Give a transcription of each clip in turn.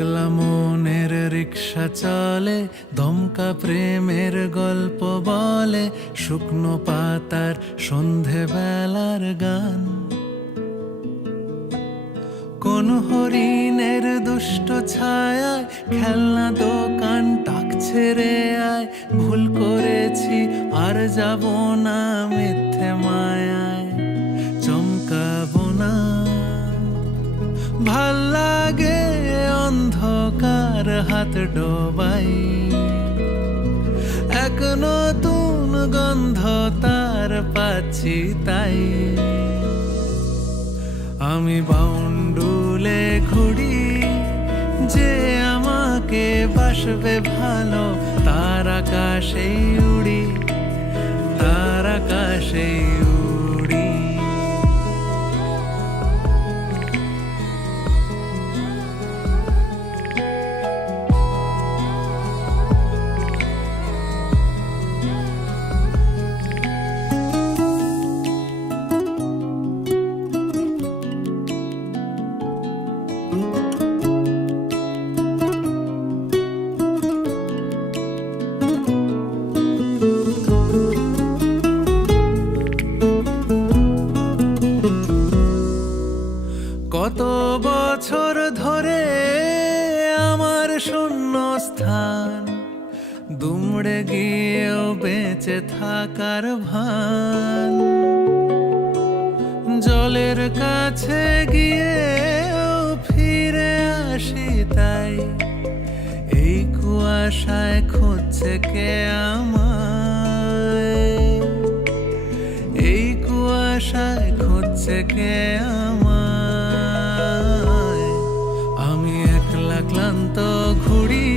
একলা মনের রিক্সা চলে, দমকা প্রেমের গল্প বলে, শুকনো পাতার সন্ধে বেলার গান। কোন হরিণের দুষ্ট ছায়ায় খেলনা দোকান ডাকছে রে আয়, ভুল করেছি আর যাব না মিথ্যে মায়ায়, চমকাবো না। ভাল লাগে অন্ধকার হাত ডোবাই, এক নতুন গন্ধ তার পাচ্ছি তাই। আমি বাউন্ডুলে ঘুরি, যে আমাকে বাসবে ভালো, তার আকাশেই উড়ি, তার আকাশেই উড়ি। কত বছর ধরে আমার শূন্য স্থান, দুমড়ে গিয়েও বেঁচে থাকার ভান। জলের কাছে গিয়েও ফিরে আসি তাই, এই কুয়াশায় খুঁজছে কে আমায়, এই কুয়াশায় খুঁজছে কে আমায়। আমি একলা ক্লান্ত ঘুরি,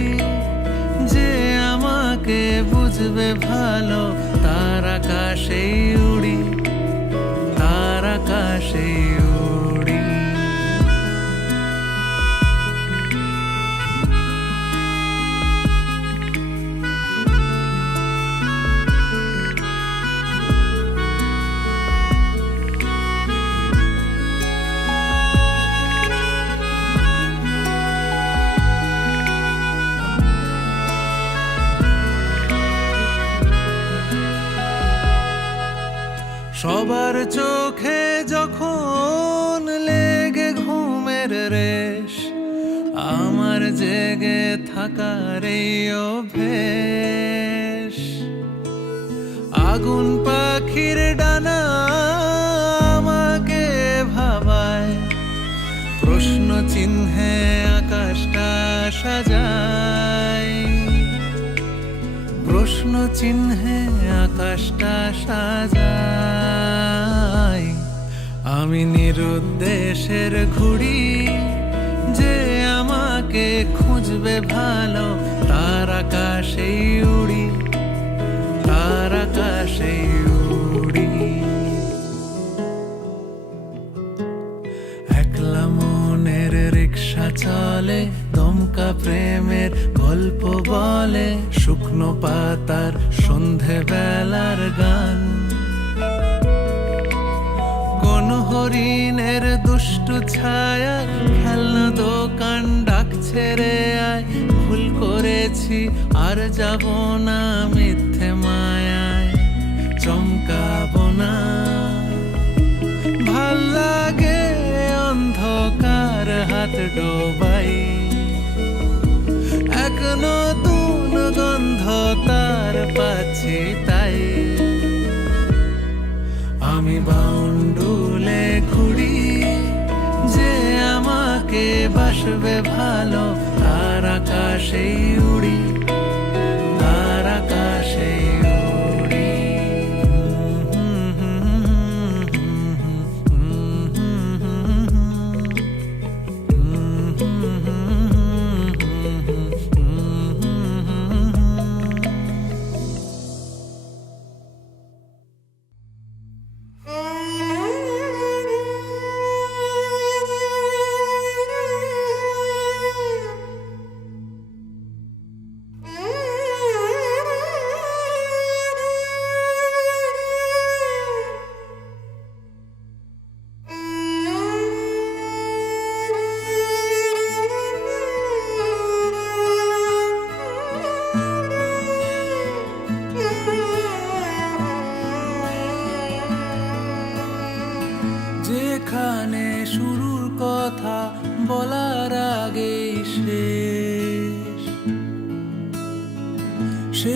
যে আমাকে বুঝবে ভালো, তার আকাশেই উড়ি, তার আকাশেই উড়ি। সবার চোখে যখন লেগে ঘুমের রেশ, আমার জেগে থাকার এই অভ্যেস। আগুন পাখির ডানা আমাকে ভাবায়, প্রশ্ন চিহ্নে আকাশটা সাজায়, প্রশ্ন চিহ্নে আকাশটা সাজাই। আমি নিরুদ্দেশের ঘুড়ি, যে আমাকে খুঁজবে ভালো, তার আকাশেই উড়ি, তার আকাশেই উড়ি। একলা মনের রিক্সা চলে, দমকা প্রেমের গল্প বলে, শুকনো পাতার সন্ধে বেলার গান। কোন হরিণের দুষ্টু ছায়া খেলনা দোকান ডাকছে রে আয়, ভুল করেছি আর যাব না মিথ্যে মায়ায়, চমকাবো না। ভাল লাগে অন্ধকার হাত ডোবাই, এক নতুন গন্ধ তার পাচ্ছি তাই। আমি বাউন্ডুলে ঘুরি, যে আমাকে বাসবে ভালো, তার আকাশেই উড়ি, তার আকাশেই উড়ি।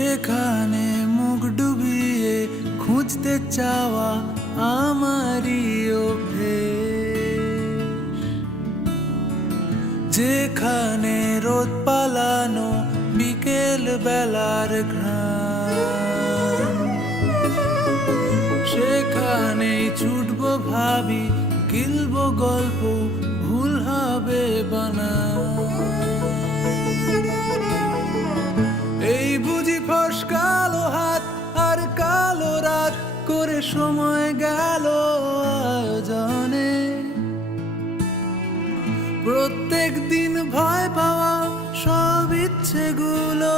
সেখানে মুখ ডুবিয়ে খুঁজতে চাওয়া আমারই অভ্যেস, যেখানে রোদ পালানো বিকেল বেলার ঘ্রাণ, সেখানেই ছুটবো ভাবি, গিলবো গল্প, ভুল হবে বানা। এই বুঝি ফসকালো হাত আর কালো রাত করে সময় গেল আয়োজনে। প্রত্যেক দিন ভয় পাওয়া সব ইচ্ছেগুলো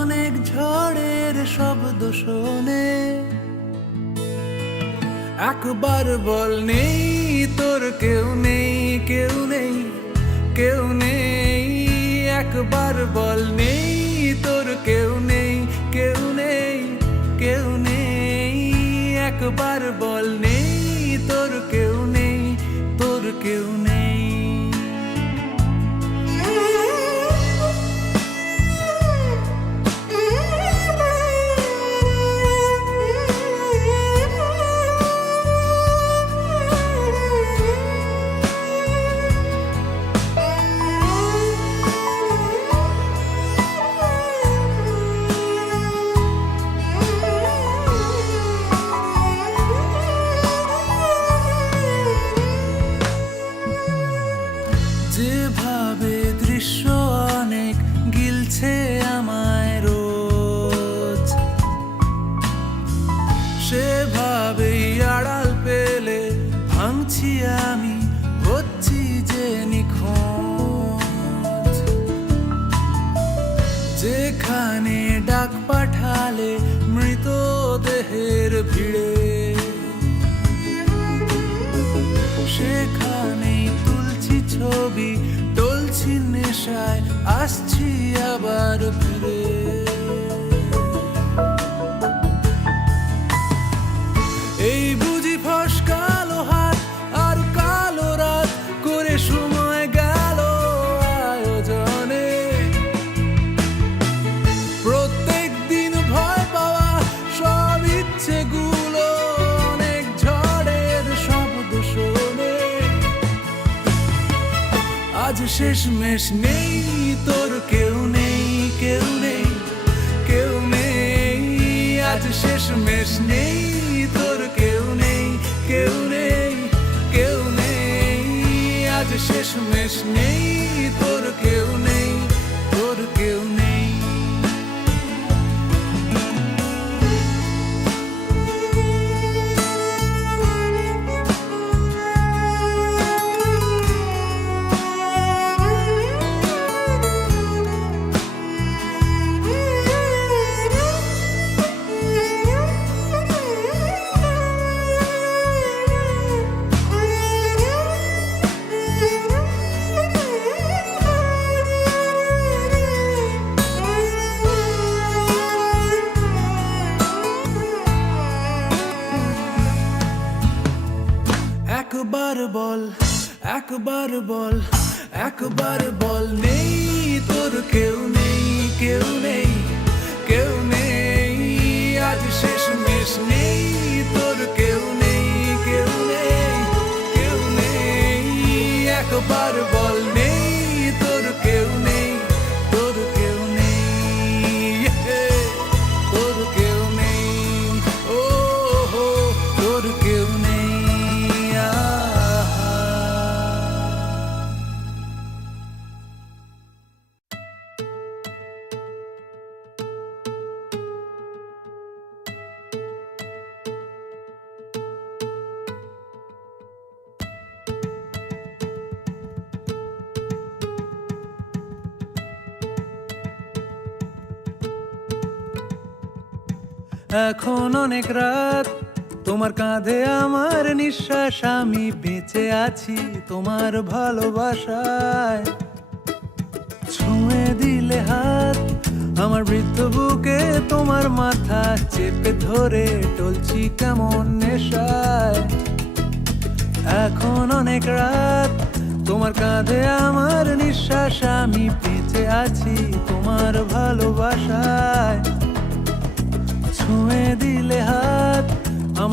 অনেক ঝড়ের শব্দ শোনে। একবার বল নেই তোর কেউ নেই, কেউ নেই, কেউ নেই। একবার বল নেই তোর কেউ নেই, কেউ নেই, কেউ নেই। একবার বল নেই তোর কেউ নেই, তোর কেউ নেই। যেভাবে দৃশ্য অনেক গিলছে আমায় রোজ, সেভাবেই আড়াল পেলে ভাঙছি আমি, হচ্ছি যে নিখোঁজ। যেখানে ডাক পাঠালে মৃতদেহের ভিড়ে, সেখানেই তুলছি ছবি, টলছি নেশায়, আসছি আবার ফিরে। এই বুঝি ফসকালো হাত আর কালো রাত করে সময় গেল আয়োজনে। প্রত্যেক দিন ভয় পাওয়া সব ইচ্ছেগুলো অনেক ঝড়ের শব্দ শোনে। আজ শেষমেশ নেই তোর কেউ নেই, কেউ নেই, কেউ নেই। আজ শেষমেশ নেই তোর কেউ নেই, কেউ নেই, কেউ নেই। আজ শেষমেশ নেই তোর কেউ নেই, তোর কেউ নেই। একবার বল, একবার বল, একবার বল নেই তোর কেউ নেই, কেউ নেই, কেউ নেই। আজ শেষমেশ নেই তোর কেউ নেই, কেউ নেই, কেউ নেই। একবার বল নেই তোর কেউ নেই, তোর কেউ নেই, তোর কেউ নেই, ও হো তোর কেউ নেই। এখন অনেক রাত, তোমার কাঁধে আমার নিঃশ্বাস, আমি বেঁচে আছি তোমার ভালোবাসায়। ছুঁয়ে দিলে হাত আমার বৃদ্ধ বুকে, তোমার মাথা চেপে ধরে টলছি কেমন নেশায়। এখন অনেক রাত, তোমার কাঁধে আমার নিঃশ্বাস, আমি বেঁচে আছি তোমার ভালোবাসায়।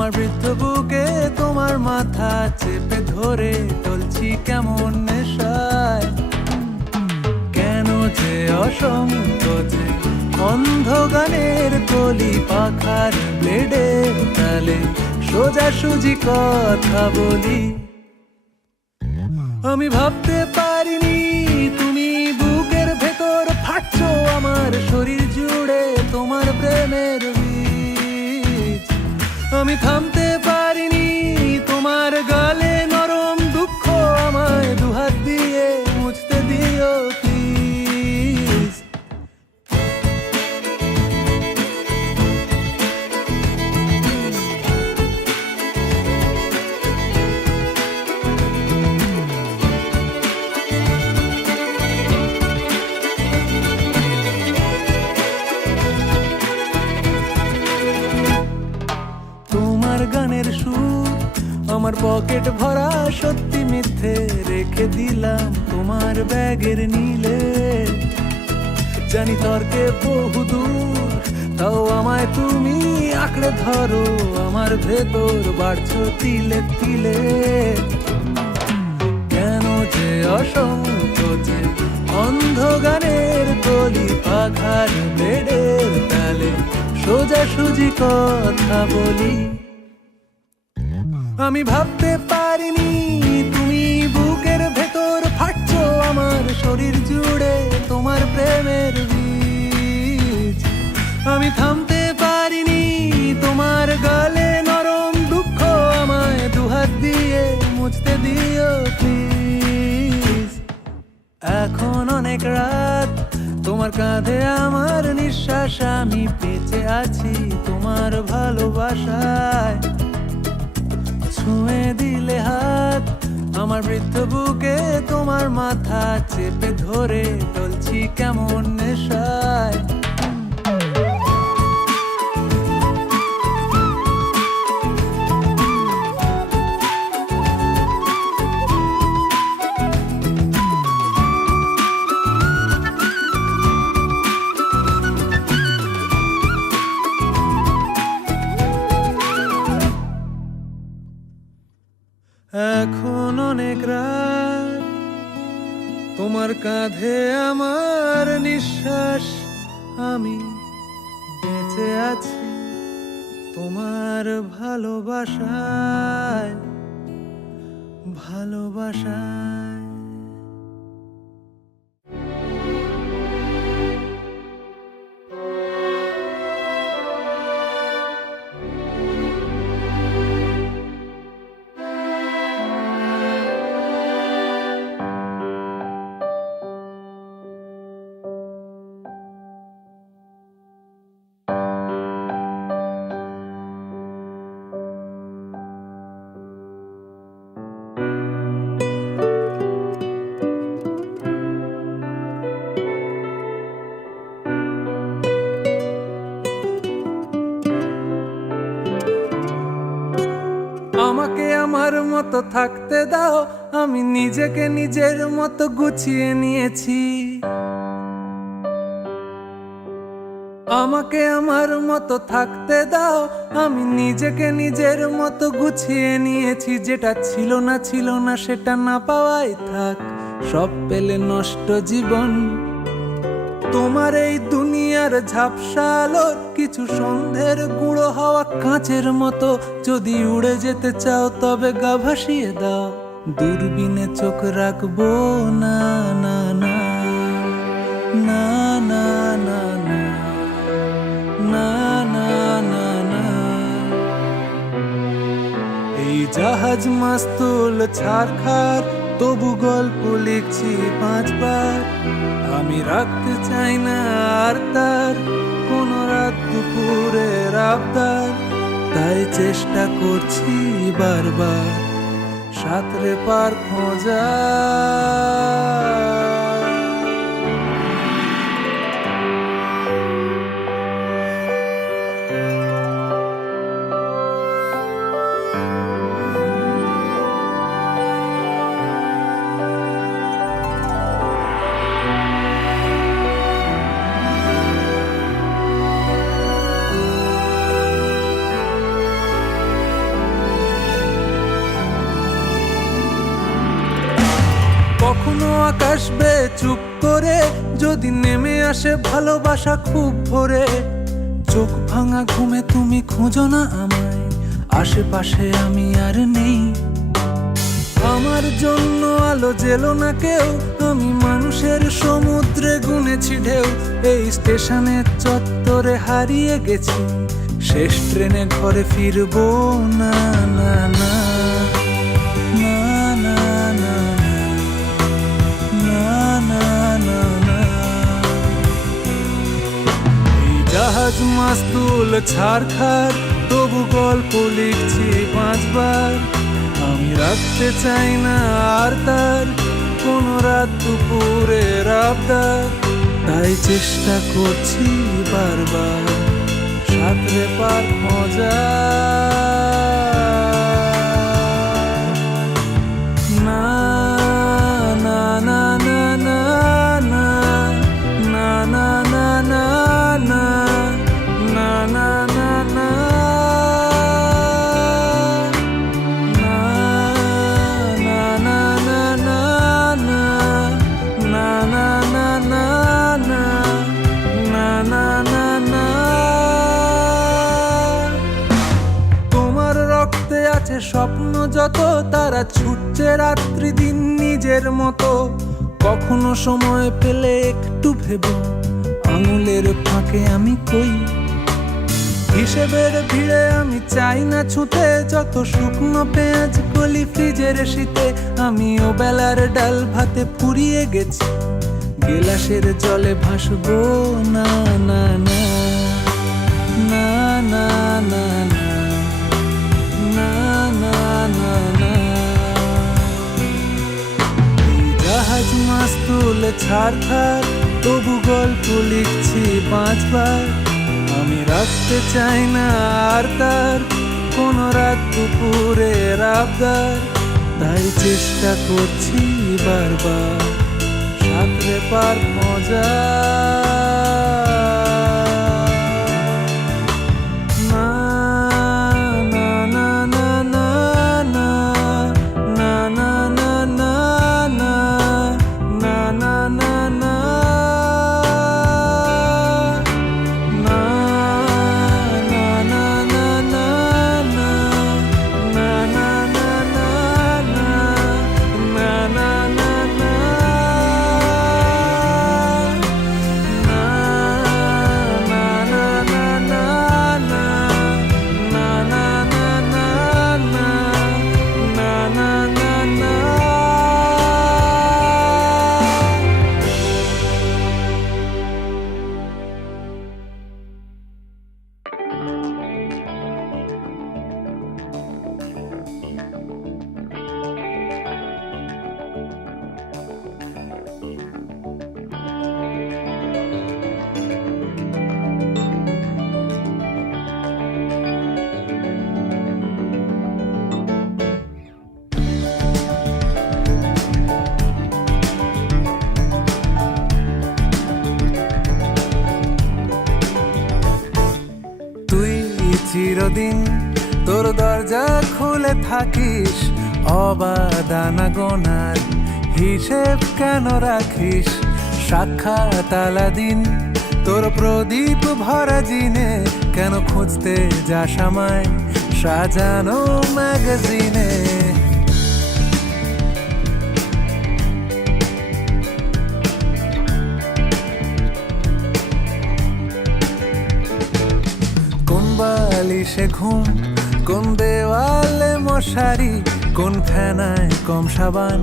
আমার বৃদ্ধ বুকে তোমার মাথা চেপে ধরে চলছি কেমন নেশায়। কেন যে অসংকোচে অন্ধ গানের কলি পাখার ব্লেডের তালে সোজাসুজি কথা বলি। আমি ভাবতে পারিনি তুমি বুকের ভেতর ফাটছো আমার শরীর জুড়ে তোমার প্রেমের বীজ। আমি থামতে পারিনি তোমার গালে নরম দুঃখ আমায় দুহাত দিয়ে মুছতে দিও প্লিজ। তোমার গানের সুর আমার পকেট ভরা সত্যি মিথ্যে রেখে দিলাম তোমার ব্যাগের নীলে। জানি তর্কে বহুদূর তাও আমায় তুমি আঁকড়ে ধরো আমার ভেতর বাড়ছো তিলে তিলে। কেন যে অসংকোচে অন্ধ গানের কলি পাখার বেডের তালে সোজাসুজি কথা বলি। আমি ভাবতে পারিনি তুমি বুকের ভেতর ফাটছো আমার শরীর জুড়ে তোমার প্রেমের বীজ। আমি থামতে পারিনি তোমার গালে নরম দুঃখ আমায় দুহাত দিয়ে মুছতে দিও প্লিজ। এখন অনেক রাত তোমার কাঁধে আমার নিঃশ্বাস, আমি বেঁচে আছি তোমার ভালোবাসায়। ছুঁয়ে দিলে হাত আমার বৃদ্ধ বুকে তোমার মাথা চেপে ধরে চলছি কেমন নেশায়। এখন অনেক রাত তোমার কাঁধে আমার নিঃশ্বাস, আমি বেঁচে আছি তোমার ভালোবাসায় ভালোবাসায়। আমাকে আমার মতো থাকতে দাও, আমি নিজেকে নিজের মতো গুছিয়ে নিয়েছি। আমাকে আমার মতো থাকতে দাও, আমি নিজেকে নিজের মতো গুছিয়ে নিয়েছি। যেটা ছিল না সেটা না পাওয়াই থাক, সব পেলে নষ্ট জীবন। তোমার এই দুনিয়ার ঝাপসা আলোর কিছু সন্ধ্যের গুঁড়ো হাওয়া কাঁচের মতো, যদি উড়ে যেতে চাও তবে গা ভাসিয়ে দাও। দূরবীনে চোখ রাখবো না না না না না না না না না না। এই জাহাজ মাস্তুল ছাড়খার, তবু গল্প লিখছি 5 বার। আমি রাখতে চাই না আর তার কোনো রাত দুপুরের আবদার, তাই চেষ্টা করছি বারবার সাঁতরে পার খোঁজা। আকাশ বে চুপ করে, যদি নেমে আসে ভালোবাসা খুব ভোরে। চোখ ভাঙা ঘুমে তুমি খোঁজো না আমায়, আশেপাশে আমি আর নেই। আমার জন্য আলো জেলো না কেউ, আমি মানুষের সমুদ্রে গুনেছি ঢেউ। এই স্টেশনের চত্বরে হারিয়ে গেছি, শেষ ট্রেনে ঘরে ফিরবো না না না না না না না না না না। এই জাহাজ মাস্তুল ছাড়খাড়, তবু গল্প লিখছি 5 বার। আমি রাখতে চাই না আর তার কোনো রাত দুপুরের আবদার, তাই চেষ্টা করছি বারবার সাঁতরে পার মজা। না না না না না না না না না না না না না না না স্বপ্ন যত, তারা ছুটছে রাত্রি দিন নিজের মতো। কখনো সময় পেলে একটু ভেবো, আঙুলের ফাঁকে আমি কই। হিসেবের ভিড়ে আমি চাই না ছুটে, যত শুকনো পেঁয়াজ গলি ফ্রিজের শীতে। আমি ও বেলার ডাল ভাতে ফুরিয়ে গেছি, গেলাসের জলে ভাসবো না না না না না না না না না না। এই জাহাজ মাস্তুল ছাড়খাড়, তবু গল্প লিখছি 5 বার। আমি রাখতে চাই না আর তার কোনো রাত দুপুরের আবদার, তাই চেষ্টা করছি বারবার সাঁতরে পার মজা। চিরদিন তোর দরজা খুলে থাকিস, অবাদানা গোনার হিসেব কেন রাখিস? সাক্ষাৎ আলাদিন তোর প্রদীপ ভরা জিনে, কেন খুঁজতে যাস আমায় সাজানো ম্যাগাজিনে? বালিশে ঘুম, কোন দেওয়ালে মশারি, কোন ফেনায় কম সাবান,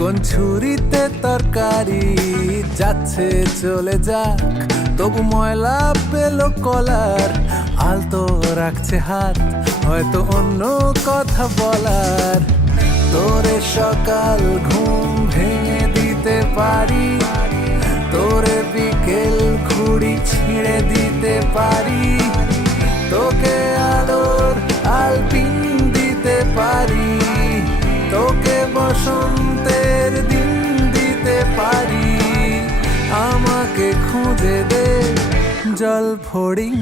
কোন ছুরিতে তরকারি। যাচ্ছে চলে যাক, তবু ময়লা পেল কলার, আলতো রাখছে হাত, হয়তো অন্য কথা বলার। তোরে সকাল ঘুম ভেঙে দিতে পারি, তোরে বিকেল ঘুড়ি ছিঁড়ে দিতে পারি, তোকে আলোর আলপিন দিতে পারি, তোকে বসন্তের দিন দিতে পারি। আমাকে খুঁজে দে জল ফড়িং।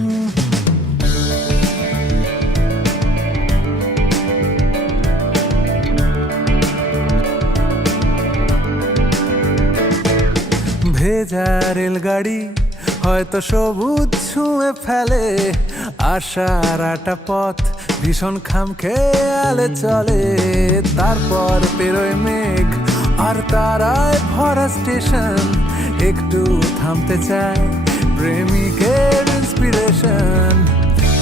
ভেজা রেলগাড়ি হয়তো সবুজ ছুঁয়ে ফেলে, আশার একটা পথ ভীষণ খামখেয়ালে চলে। তারপর পেরোয় মেঘ আর তারায় ভরা স্টেশন, একটু থামতে চায় প্রেমিকের ইন্সপিরেশন।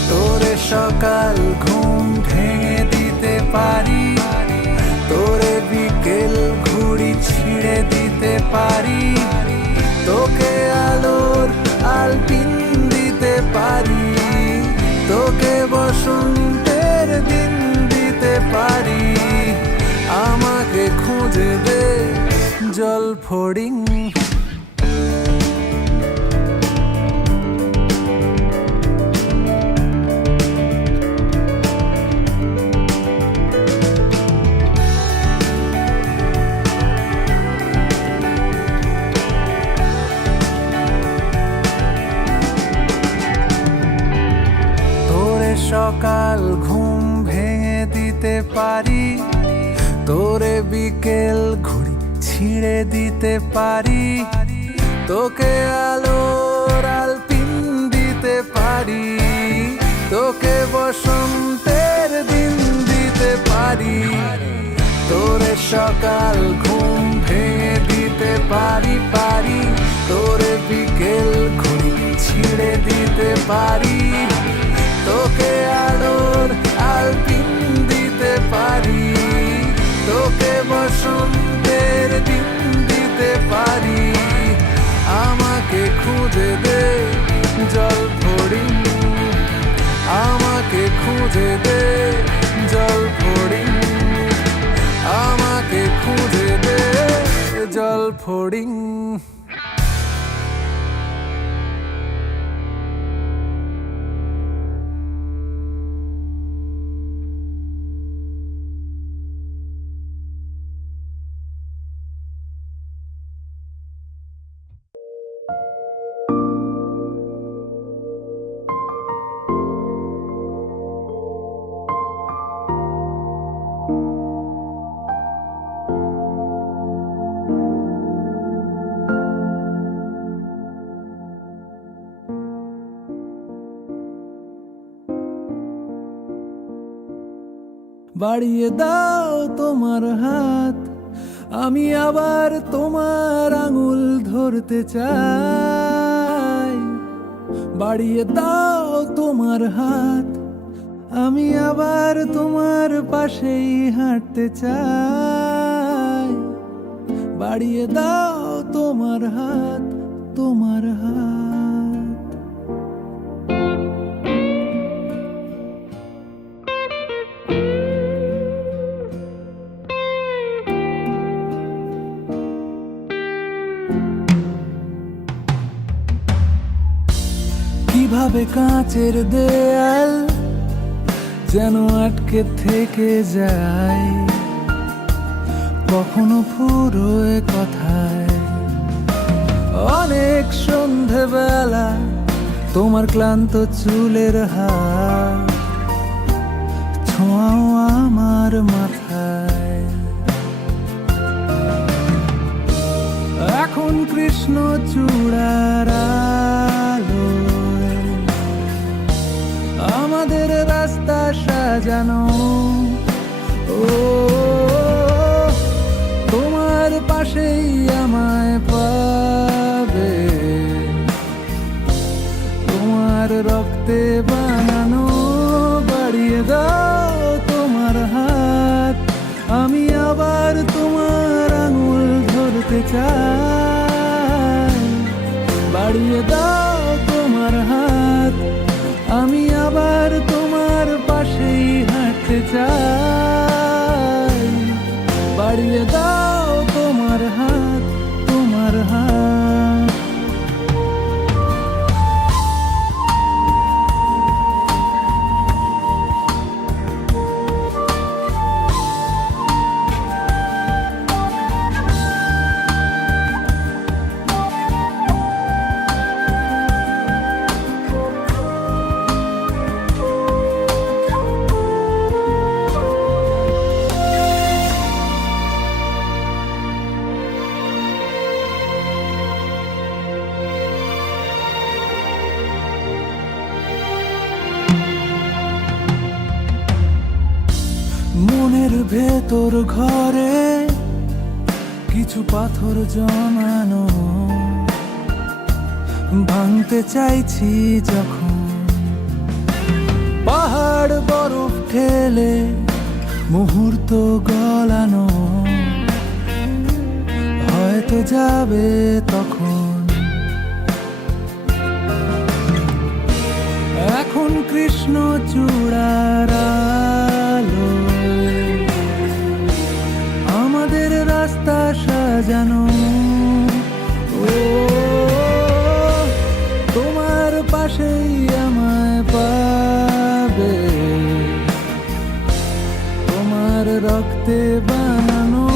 তোরে সকাল ঘুম ভেঙে দিতে পারি, তোরে বিকেল ঘুড়ি ছিঁড়ে দিতে পারি, তোকে আলোর আলপিন দিতে পারি, তোকে বসন্তের দিন দিতে পারি। আমাকে খুঁজে দে জল ফড়িং। সকাল ঘুম ভেঙে দিতে পারি, তোরে বিকেল ঘুড়ি ছিঁড়ে দিতে পারি, তোকে আলোর আলপিন দিতে পারি, তোকে বসন্তের দিন দিতে পারি। তোরে সকাল ঘুম ভেঙে দিতে পারি, তোরে বিকেল ঘুড়ি ছিঁড়ে দিতে পারি, তোকে আলোর আলপিন দিতে পারি, তোকে বসন্তের দিন দিতে পারি। আমাকে খুঁজে দে জল ফড়িং, আমাকে খুঁজে দে জল ফড়িং, আমাকে খুঁজে দে জল ফড়িং। বাড়িয়ে দাও তোমার হাত, আমি আবার তোমার আঙুল ধরতে চাই। বাড়িয়ে দাও তোমার হাত, আমি আবার তোমার পাশেই হাঁটতে চাই। বাড়িয়ে দাও তোমার হাত, তোমার হাত। কিভাবে কাঁচের দেয়াল যেন আটকে থেকে যায়, কখনো ফুরোয় কথায়। অনেক সন্ধেবেলা তোমার ক্লান্ত চুলের হাত ছোঁয়াও আমার মাথায়। এখন কৃষ্ণ চূড়ার আলোয় আমাদের রাস্তা সাজানো। ও তোমার পাশেই আমায় পাবে, তোমার রক্তে বানানো। বাড়িয়ে দাও তোমার হাত, আমি আবার তোমার আঙুল ধরতে চাই। বাড়িয়ে দাও তোমার হাত, আমি আবার তোমার পাশেই হাঁটতে চাই। বাড়িয়ে দাও তোমার হাত, তোমার হাত। ভেতর ঘরে কিছু পাথর জমানো, ভাঙতে চাইছি যখন পাহাড় বরফ ঠেলে মুহূর্ত গলানো, হয়তো যাবে তখন। এখন কৃষ্ণ চূড়ার আলো আমাদের রাস্তা সাজানো, ও তোমার পাশেই আমায় পাবে, তোমার রক্তে বানানো।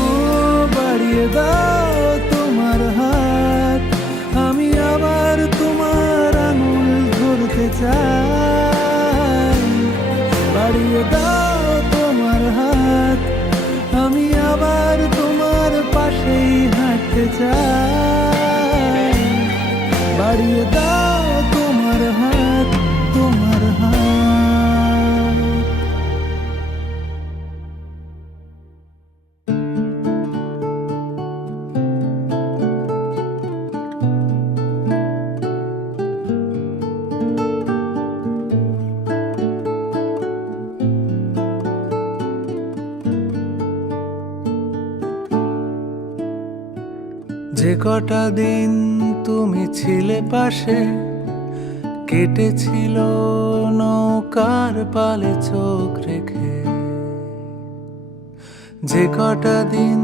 বাড়িয়ে দাও তোমার হাত, আমি আবার তোমার আঙুল ধরতে চাই। বাড়িয়ে দাও তোমার হাত, আমি আবার তোমার পাশেই হাঁটতে চাই। বাড়িয়ে দাও তোমার হাত, তোমার হাত। যে কটা দিন তুমি ছিলে পাশে, কেটেছিল নৌকার পালে চোখ রেখে। যে কটা দিন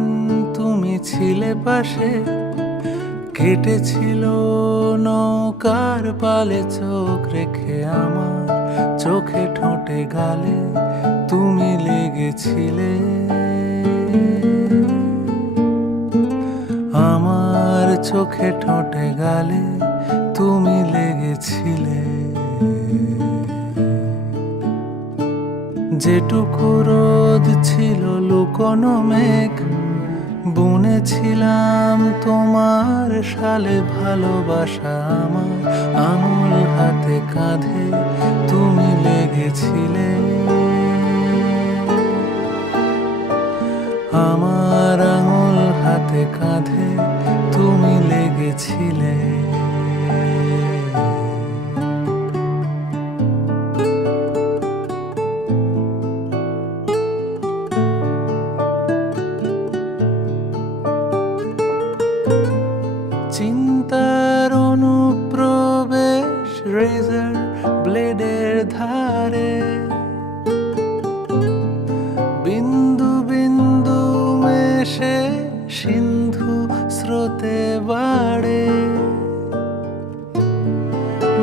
তুমি ছিলে পাশে, কেটেছিল নৌকার পালে চোখ রেখে। আমার চোখে ঠোঁটে গালে তুমি লেগেছিলে, আমার চোখে ঠোঁটে গালে তুমি লেগেছিলে। যেটুকু রোদ ছিল লুকোনো মেঘ, বুনেছিলাম তোমার সালে ভালোবাসা। আমার আঙুল হাতে কাঁধে তুমি লেগেছিলে, আমার আঙুল হাতে কাঁধে তুমি লেগেছিলে। চিন্তার অনুপ্রবেশ রেজার ব্লেডের ধারে, বিন্দু বিন্দু মেশে সিন্ধু স্রোতে বাড়ে।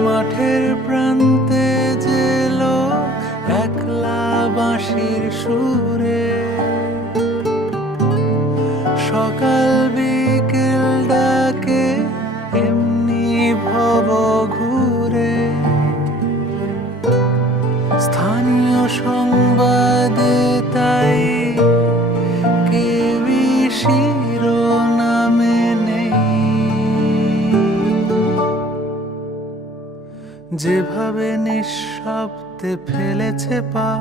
মাঠের প্রান্তে যে লোক একলা বাঁশির সুরে, সকাল বিকেল ডাকে এমনি ভব ঘুরে। স্থানীয় সংবাদে তাই কেউই শিরোনামে নেই। যেভাবে নিঃশব্দে ফেলেছে পা,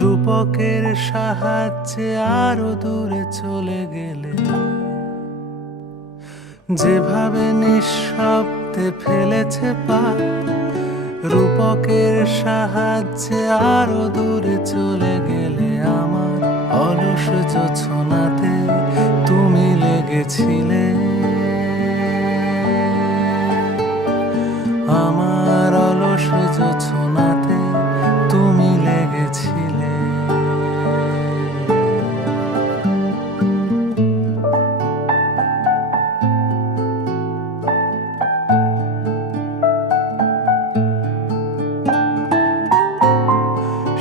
রূপকের সাহায্যে আরো দূরে চলে গেলে। যেভাবে নিঃশব্দে ফেলেছে পা, রূপকের সাহায্যে আরো দূরে চলে গেলে। আমার অলস জোছনাতে তুমি লেগেছিলে, আমার অলস জোছনাতে তুমি লেগেছিলে।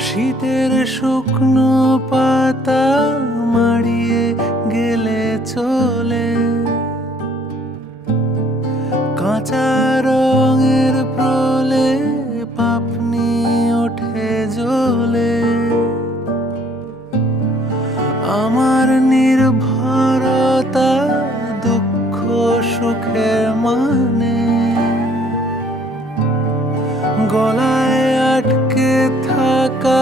শীতের শুকনো পাতা মাড়িয়ে গেলে চলে, কাঁচা রঙের প্রলে পাপনি ওঠে জ্বলে। আমার নির্ভরতা দুঃখ সুখের মানে, গলায় আটকে থাকা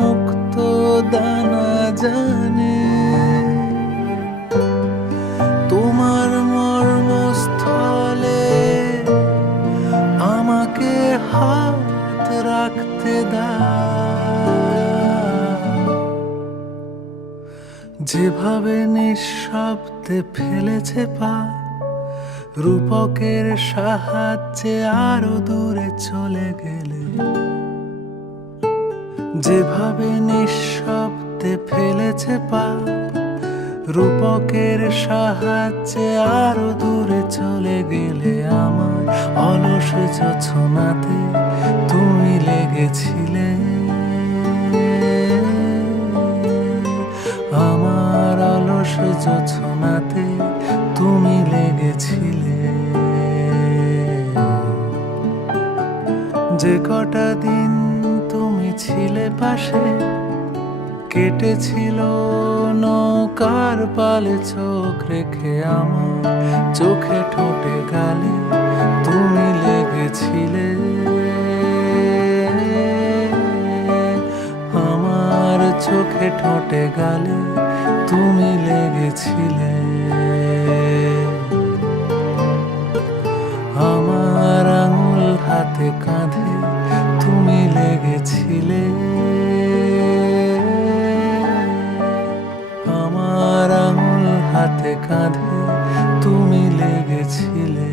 মুক্ত দানা থাকতে দাও। যেভাবে নিঃশব্দে ফেলেছে পা, রূপকের সাহায্যে আরো দূরে চলে গেলে। যেভাবে নিঃশব্দে ফেলেছে পা, রূপকের সাহায্যে আরো দূরে চলে গেলে। আমার অলস জোছনাতে তুমি লেগেছিলে, আমার অলস জোছনাতে তুমি লেগেছিলে। যে কটা দিন তুমি ছিলে পাশে, কেটেছিল নৌকার পালে চোখ রেখে। আমার চোখে ঠোঁটে গালে তুমি লেগেছিলে, আমার চোখে ঠোঁটে গালে তুমি লেগেছিলে। আমার আঙুল হাতে কাঁধে তুমি লেগেছিলে, আমার আঙুল হাতে কাঁধে তুমি লেগেছিলে।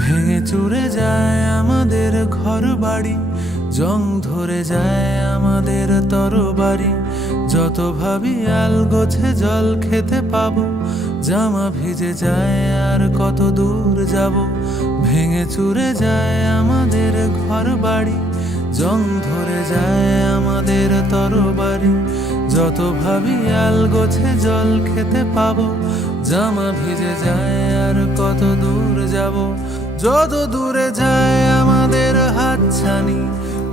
ভেঙে চুরে যায় আমাদের ঘর বাড়ি, জং ধরে যায় আমাদের তরবারি। যত ভাবি আলগোছে জল খেতে পাবো, জামা ভিজে যায় আর কত দূর যাব। ভেঙে চুরে যায় আমাদের ঘর বাড়ি, জং ধরে যায় আমাদের তরবারি। যত ভাবি আলগোছে জল খেতে পাবো, জামা ভিজে যায় আর কত দূর যাব। যত দূরে যায় আমাদের হাতছানি,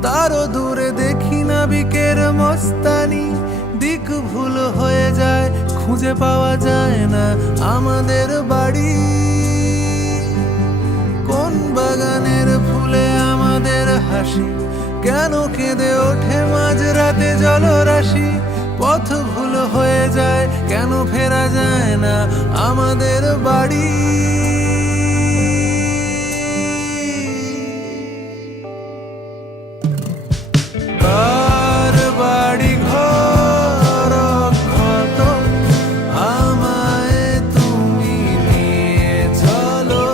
তারও দূরে দেখি নাবিকের মস্তানি। দিক ভুল হয়ে যায়, খুঁজে পাওয়া যায় না আমাদের বাড়ি। কোন বাগানের ফুলে আমাদের হাসি, কেন কেঁদে ওঠে মাঝরাতে জলরাশি। পথ ভুল হয়ে যায়, কেন ফেরা যায় না আমাদের বাড়ি। কার বাড়ি ঘর ক্ষত, আমায় তুমি নিয়ে চলো।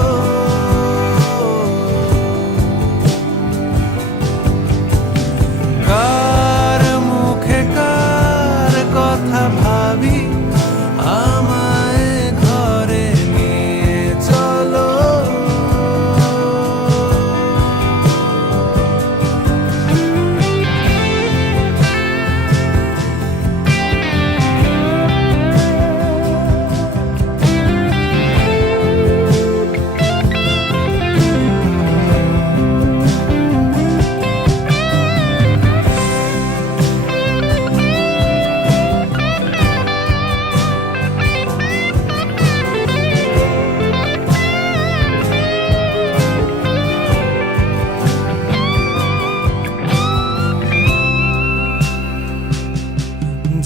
কার মুখে কার কথা ভাবি, আমায় ঘরে নিয়ে চলো।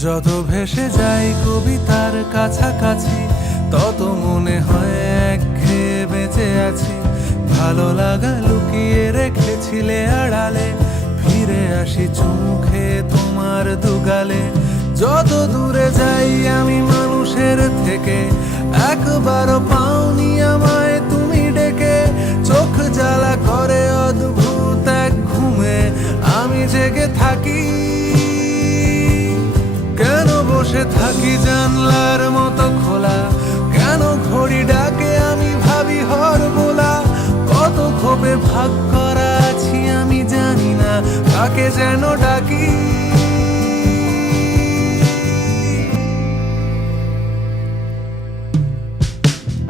যত ভেসে যাই কবিতার কাছাকাছি, তত মনে হয় একঘেয়ে বেঁচে আছি। ভালো লাগা লুকিয়ে রেখেছিলে আড়ালে, ফিরে আসি চোখে তোমার দুগালে। যত দূরে যাই আমি মানুষের থেকে, একবারও পাওনি আমায় তুমি ডেকে। চোখ জ্বালা করে অদ্ভুত এক ঘুমে আমি জেগে থাকি। কেন বসে থাকি জানলার মতো খোলা, কেন ঘড়ি ডাকে আমি ভাবি হরবোলা। কত ক্ষোভে ভাগ করা আছি আমি জানি না, কাকে যেন ডাকি।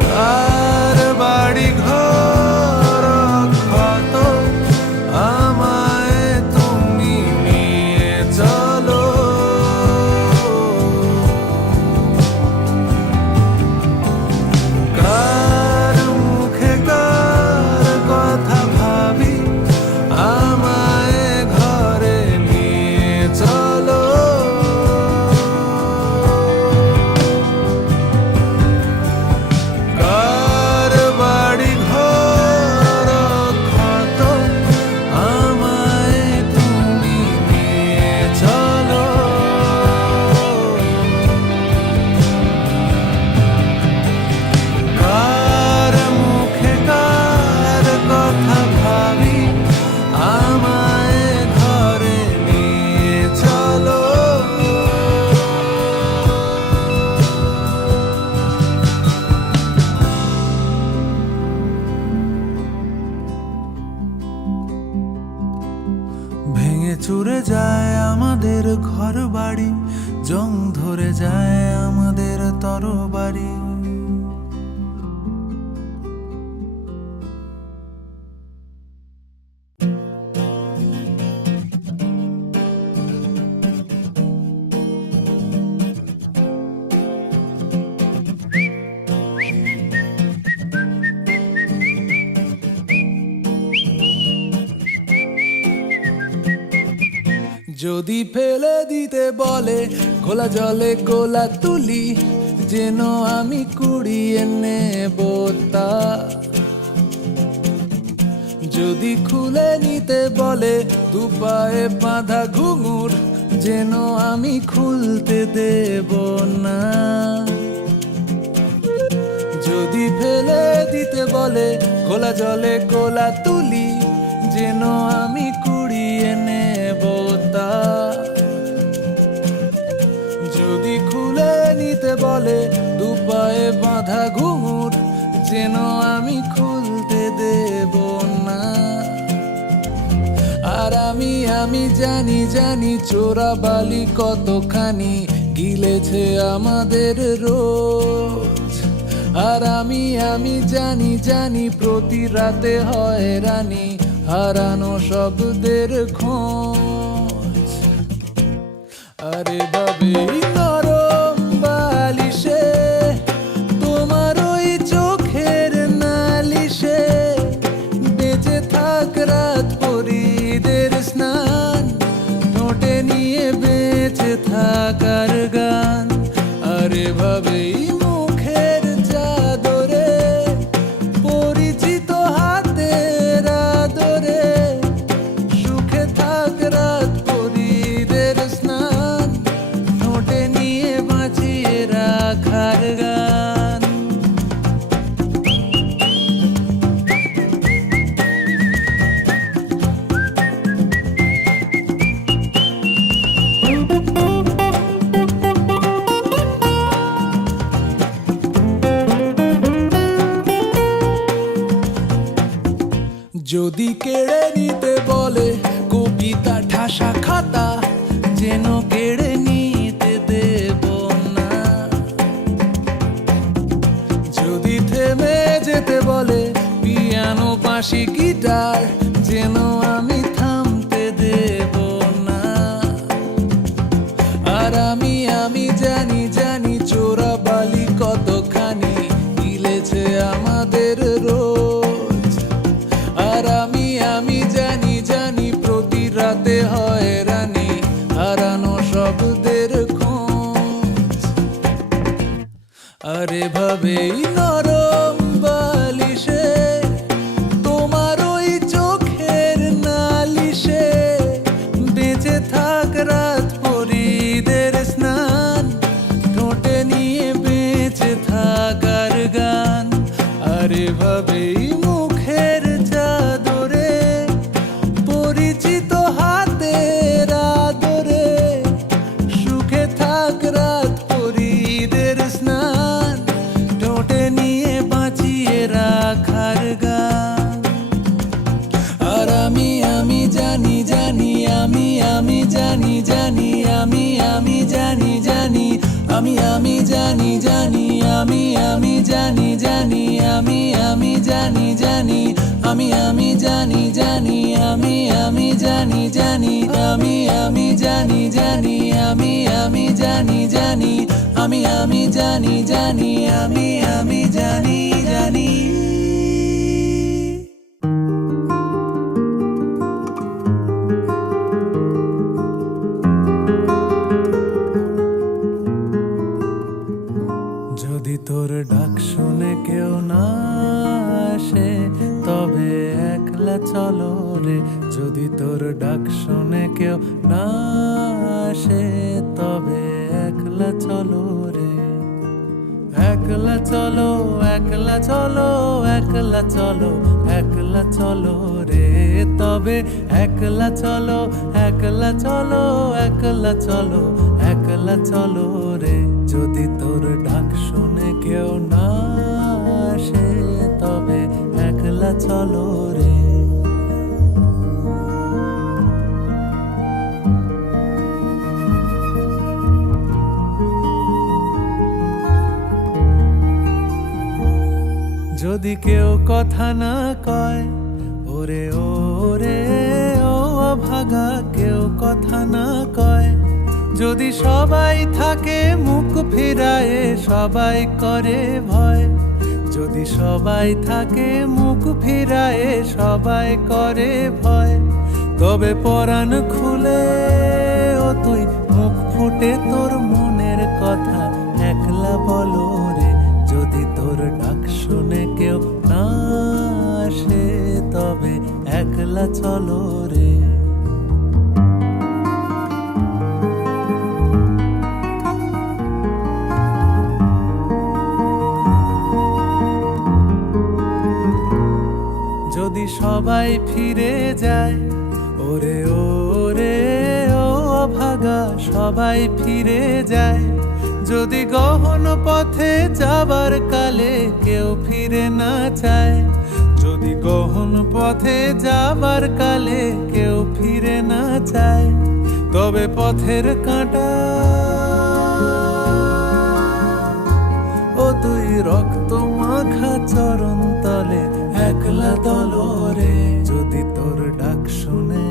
কার বাড়ি ঘর চুরে যায় আমাদের ঘর বাড়ি, জং ধরে যায় আমাদের তরবারি। যদি ফেলে দিতে বলে খোলা জলে গোলা তুলি, যেন আমি কুড়িয়ে নেব তা। যদি খুলে নিতে বলে দুপায়ে বাঁধা ঘুঙুর, যেন আমি খুলতে দেব না। যদি ফেলে দিতে বলে খোলা জলে গোলা তুলি, যেন আমি কুড়িয়ে নেব তা। যদি খুলে নিতে বলে দুপায়ে বাঁধা ঘুঙুর, যেন আমি খুলতে দেব না। আর আমি জানি জানি চোরা বালি কতখানি গিলেছে আমাদের রোজ। আর আমি জানি জানি প্রতি রাতে হয় রানী হারানো শব্দের খোঁজ। আরে ভাবে নরম বালিশে তোমার ওই চোখের নালিশে, বেঁচে থাক রাত পরীদের স্নান, ঠোঁটে নিয়ে বেঁচে থাকার গান। আরে ভাবে মুখের চাদরে পরিচিত হাতের আদরে, সুখে থাক রাত পরীদের স্নান, ঠোঁটে নিয়ে বাঁচিয়ে রাখার গান। যদি কেড়ে নিতে বলে কবিতা ঠাসা খাতা, যেন কেড়ে নিতে দেব না। যদি থেমে যেতে বলে পিয়ানো বাঁশি গিটার, যেন আমি থামতে দেব না। আর আমি জানি জানি চোরা বালি কতখানি গিলেছে আমাদের রোজ। আর আমি জানি জানি প্রতি রাতে হয় রানী হারানো শব্দের খোঁজ। আরে ভাবেই নরম বালিশে তোমার ওই চোখের নালিশে, বেঁচে থাক রাত পরীদের স্নান, ঠোঁটে নিয়ে বেঁচে থাকার গান। আরে ভাবেই মুখের চাদরে পরিচিত হাতের আদরে, সুখে থাক রাত পরীদের স্নান, ঠোঁটে নিয়ে বাঁচিয়ে রাখার গান। আর আমি জানি জানি আমি জানি জানি আমি জানি জানি আমি জানি জানি আমি জানি জানি আমি জানি জানি আমি জানি জানি আমি জানি জানি আমি জানি জানি আমি জানি জানি আমি জানি জানি আমি জানি জানি। যদি তোর ডাক শুনে কেউ না আসে, তবে একলা চলো রে। যদি তোর ডাক শুনে কেউ না আসে, তবে একলা চলো রে। একলা চলো একলা চলো একলা চলো একলা চলো রে। তবে একলা চলো একলা চলো একলা চলো একলা চলো রে। যদি তোর ডাক শুনে কেউ না আসে, তবে একলা চলো রে। যদি কেউ কথা না কয়, ওরে ওরে ও অভাগা, কেউ কথা না কয়। যদি সবাই থাকে মুখ ফিরায়ে, সবাই করে ভয়। যদি সবাই থাকে মুখ ফিরায়ে, সবাই করে ভয়। তবে পরাণ খুলে ও তুই মুখ ফুটে তোর মনের কথা একলা বলো রে। যদি তোর ডাক শুনে কেউ না আসে, তবে একলা চলো রে। যদি সবাই ফিরে যায়, ওরে ওরে ও অভাগা, সবাই ফিরে যায়। যদি গহন পথে যাবার কালে কেউ ফিরে না চায়, যদি গহন পথে যাবার কালে কেউ ফিরে না চায়, তবে পথের কাঁটা ও তুই রক্ত মাখা চরণ তলে একলা দলরে। যদি তোর ডাক শুনে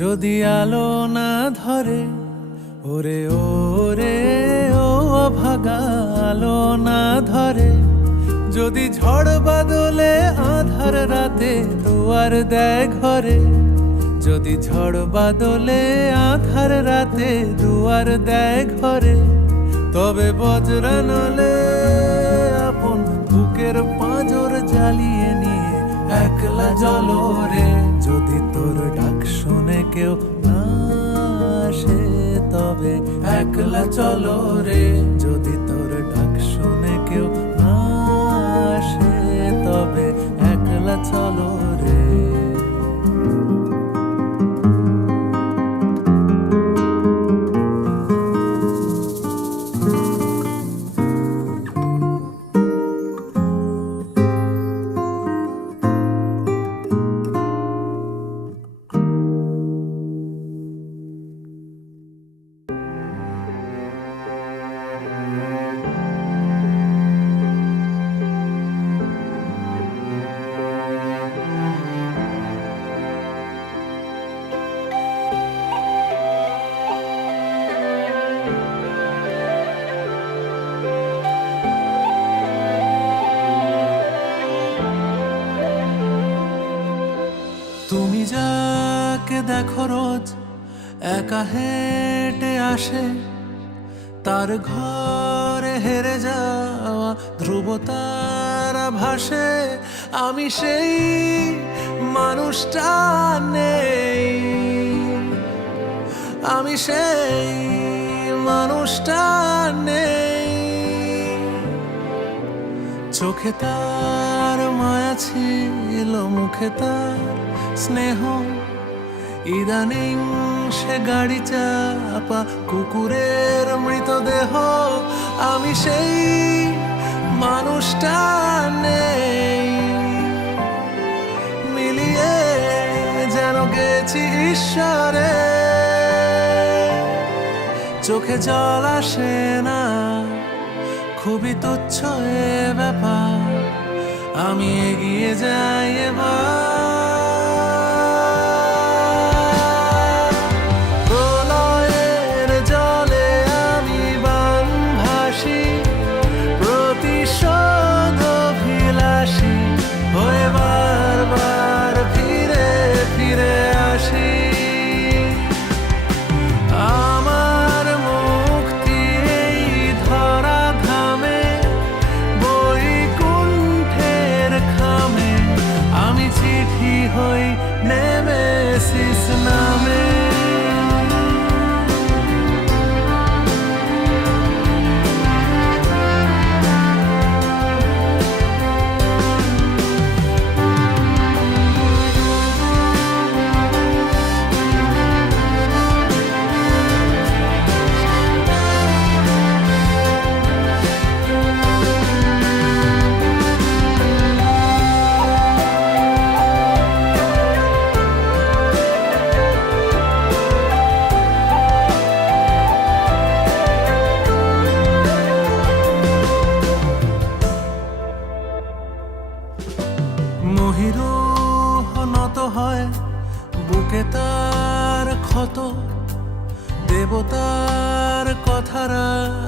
যদি আলো না ধরে, ওরে ওরে ও অভাগা, আলো না ধরে। যদি ঝড় বাদলে আধার রাতে দুয়ার দেয় ঘরে, যদি ঝড় বাদলে আধার রাতে দুয়ার দেয় ঘরে, তবে বজ্রানলে আপন বুকের পাঁজর জ্বালিয়ে নিয়ে একলা জলরে। যদি তোর ডাক শুনে কেউ না আসে, তবে একলা চলো রে। যদি তোর ডাক শুনে কেউ না আসে, তবে একলা চলো রে। তুমি যাকে দেখো রোজ একা হেঁটে আসে, তার ঘরে হেরে যাওয়া ধ্রুব তারা ভাসে। আমি সেই মানুষটা নেই, আমি সেই মানুষটা নেই। চোখে তার মায়া ছিল, মুখে তার স্নেহ, ইদানিং সে গাড়ি চাপা কুকুরের মৃতদেহ। আমি সেই মানুষটা নেই, মিলিয়ে যেন গেছি ঈশ্বরে। চোখে জল আসে না, খুবই তুচ্ছ এ ব্যাপার। আমি এগিয়ে যাই এবার।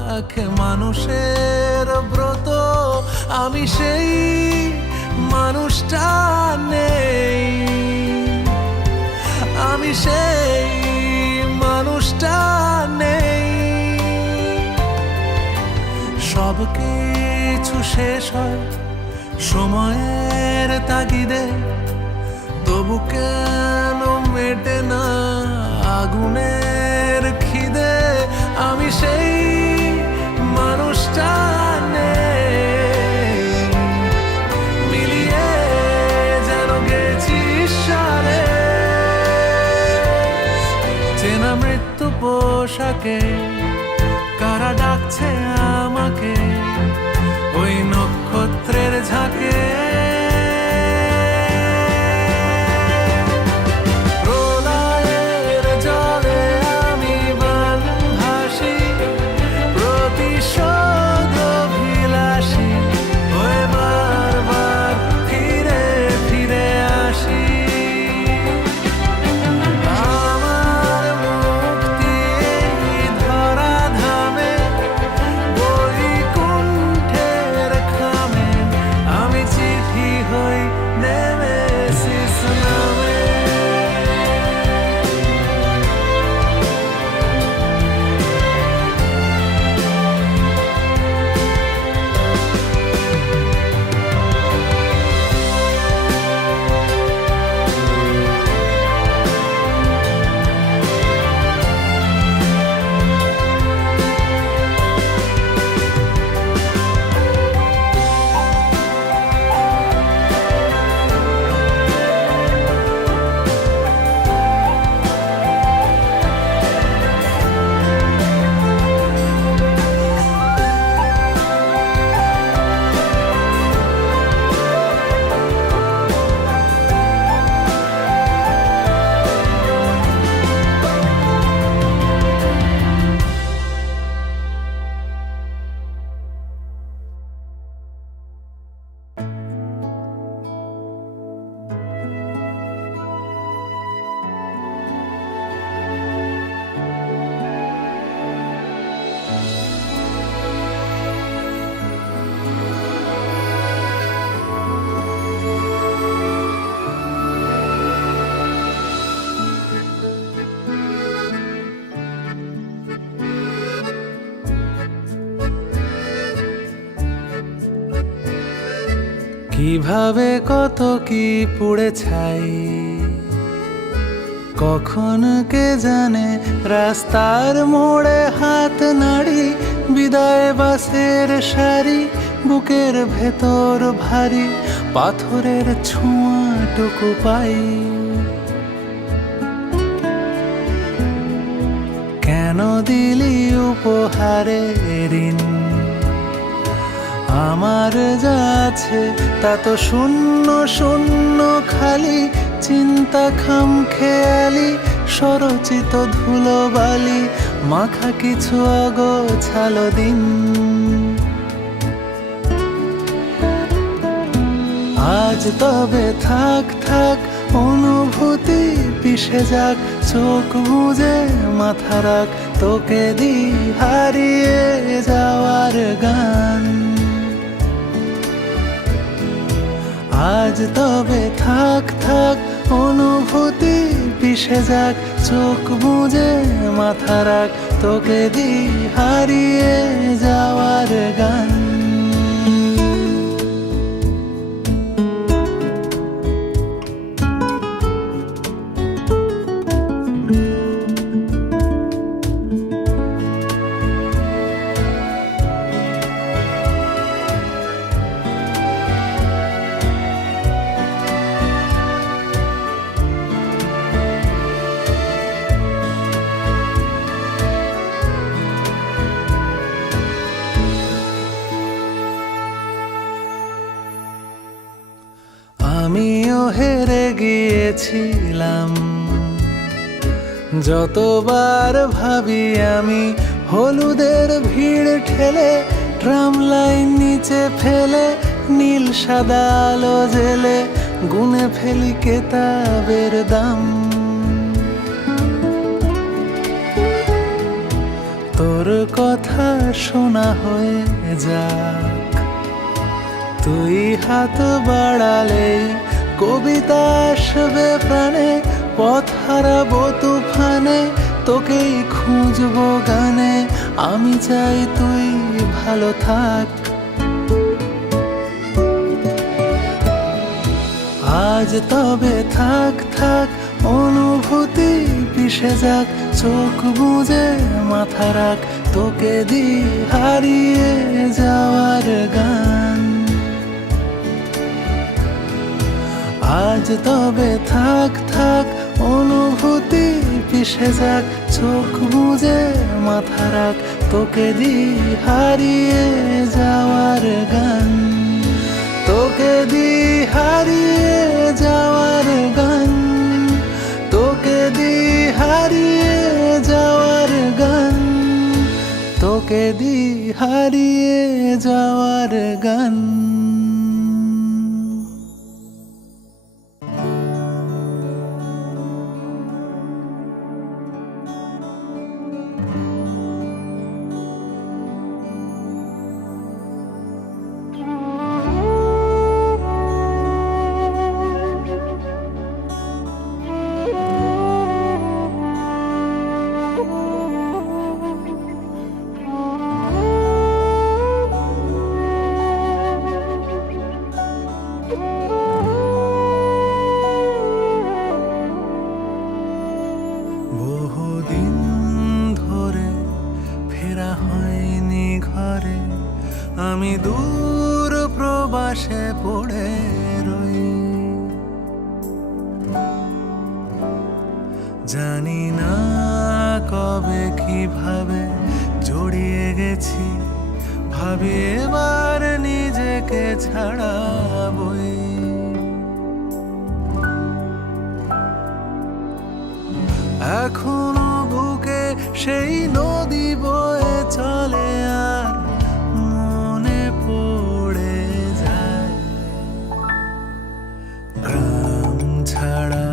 রাখে মানুষের ব্রত, আমি সেই মানুষটা নেই, আমি সেই মানুষটা নেই। সব কিছু শেষ হয় সময়ের তাগিদে, তবু কেন মেটে না আগুনের খিদে, আমি সেই মানুষটা নেই। মিলিয়ে যেন গেছি সারে চেনা মৃত্যু পোশাকে, কারা ডাকছে আমাকে ওই নক্ষত্রের ঝাঁকে। প্রলয়ের জলে আমি বান ভাসি, প্রতিশোধ অভিলাষী হয়ে বারবার ফিরে ফিরে আসি। আমার মুক্তি এই ধরা ধামে, বৈকুণ্ঠের খামে, আমি চিঠি হই নেমেসিস নামে। কিভাবে কত কি পুড়ে ছাই, কখন কে জানে রাস্তার মোড়ে হাত নাড়ি, বিদায় বাসের সারি, বুকের ভেতর ভারী পাথরের ছোঁয়াটুকু পাই। কেন দিলি উপহারে ঋণ, আমার যা আছে তা তো শূন্য শূন্য খালি, চিন্তা খাম খেয়ালি স্বরচিত ধুলোবালি, মাখা কিছু অগোছালো দিন। আজ তবে থাক থাক অনুভূতি পিষে যাক, চোখ বুজে মাথা রাখ, তোকে দি হারিয়ে যাওয়ার গান। আজ তবে থাক থাক অনুভূতি পিষে যাক, চোখ বুজে মাথা রাখ, তোকে দি হারিয়ে যাওয়ার গান। আমিও হেরে গিয়েছিলাম, যতবার ভাবি আমি হলুদের ভিড় ঠেলে, ট্রাম লাইন নিচে ফেলে, নীল সাদা আলো জেলে, গুনে ফেলি কেতাবের দাম। তোর কথা শোনা হয়ে যাক, তুই হাত বাড়ালে কবিতা আসবে প্রাণে, পথ হারাবো তুফানে, তোকেই খুঁজবো গানে। আমি চাই তুই ভালো থাক, আজ তবে থাক থাক অনুভূতি পিষে যাক, চোখ বুজে মাথা রাখ, তোকে দি হারিয়ে যাওয়ার গান। আজ তবে থাক থাক অনুভূতি পিষে যাক, চোখ বুজে মাথা রাখ, তোকে দি হারিয়ে যাওয়ার গান। তোকে দি হারিয়ে যাওয়ার গান, তোকে দি হারিয়ে যাওয়ার গান, তোকে দি হারিয়ে যাওয়ার গান। বহুদিন ধরে ফেরা হয়নি ঘরে, আমি দূর প্রবাসে পড়ে রই। জানি না কবে কিভাবে জড়িয়ে গেছি, ভাবি এবার নিজেকে ছাড়াবই। এখনো বুকে সেই নদী বয়ে চলে, আর মনে পড়ে যায় গ্রাম ছাড়া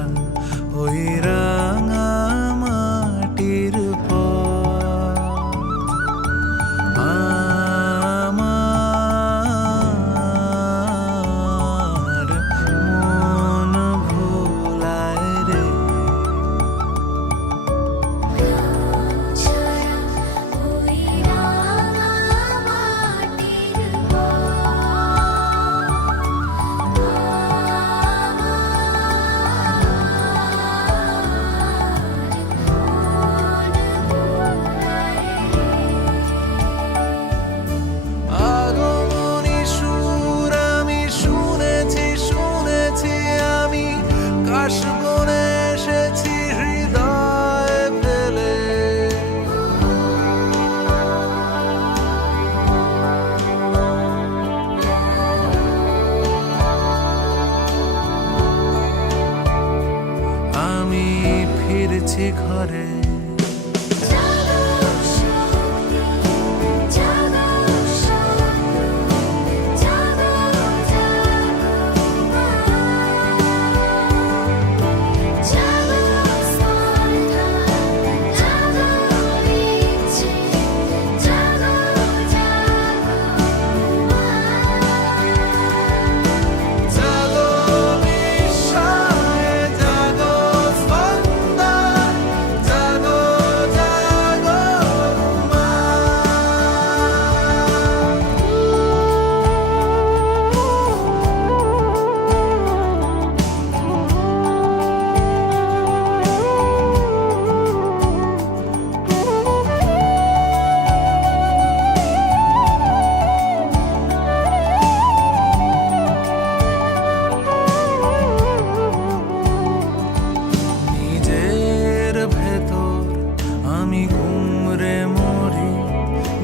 ওই রাঙা মাটির পথ। আমার মন ভোলায় রে, কাশবনে এসেছি হৃদয় ফেলে। আমি ফিরছি ঘরে,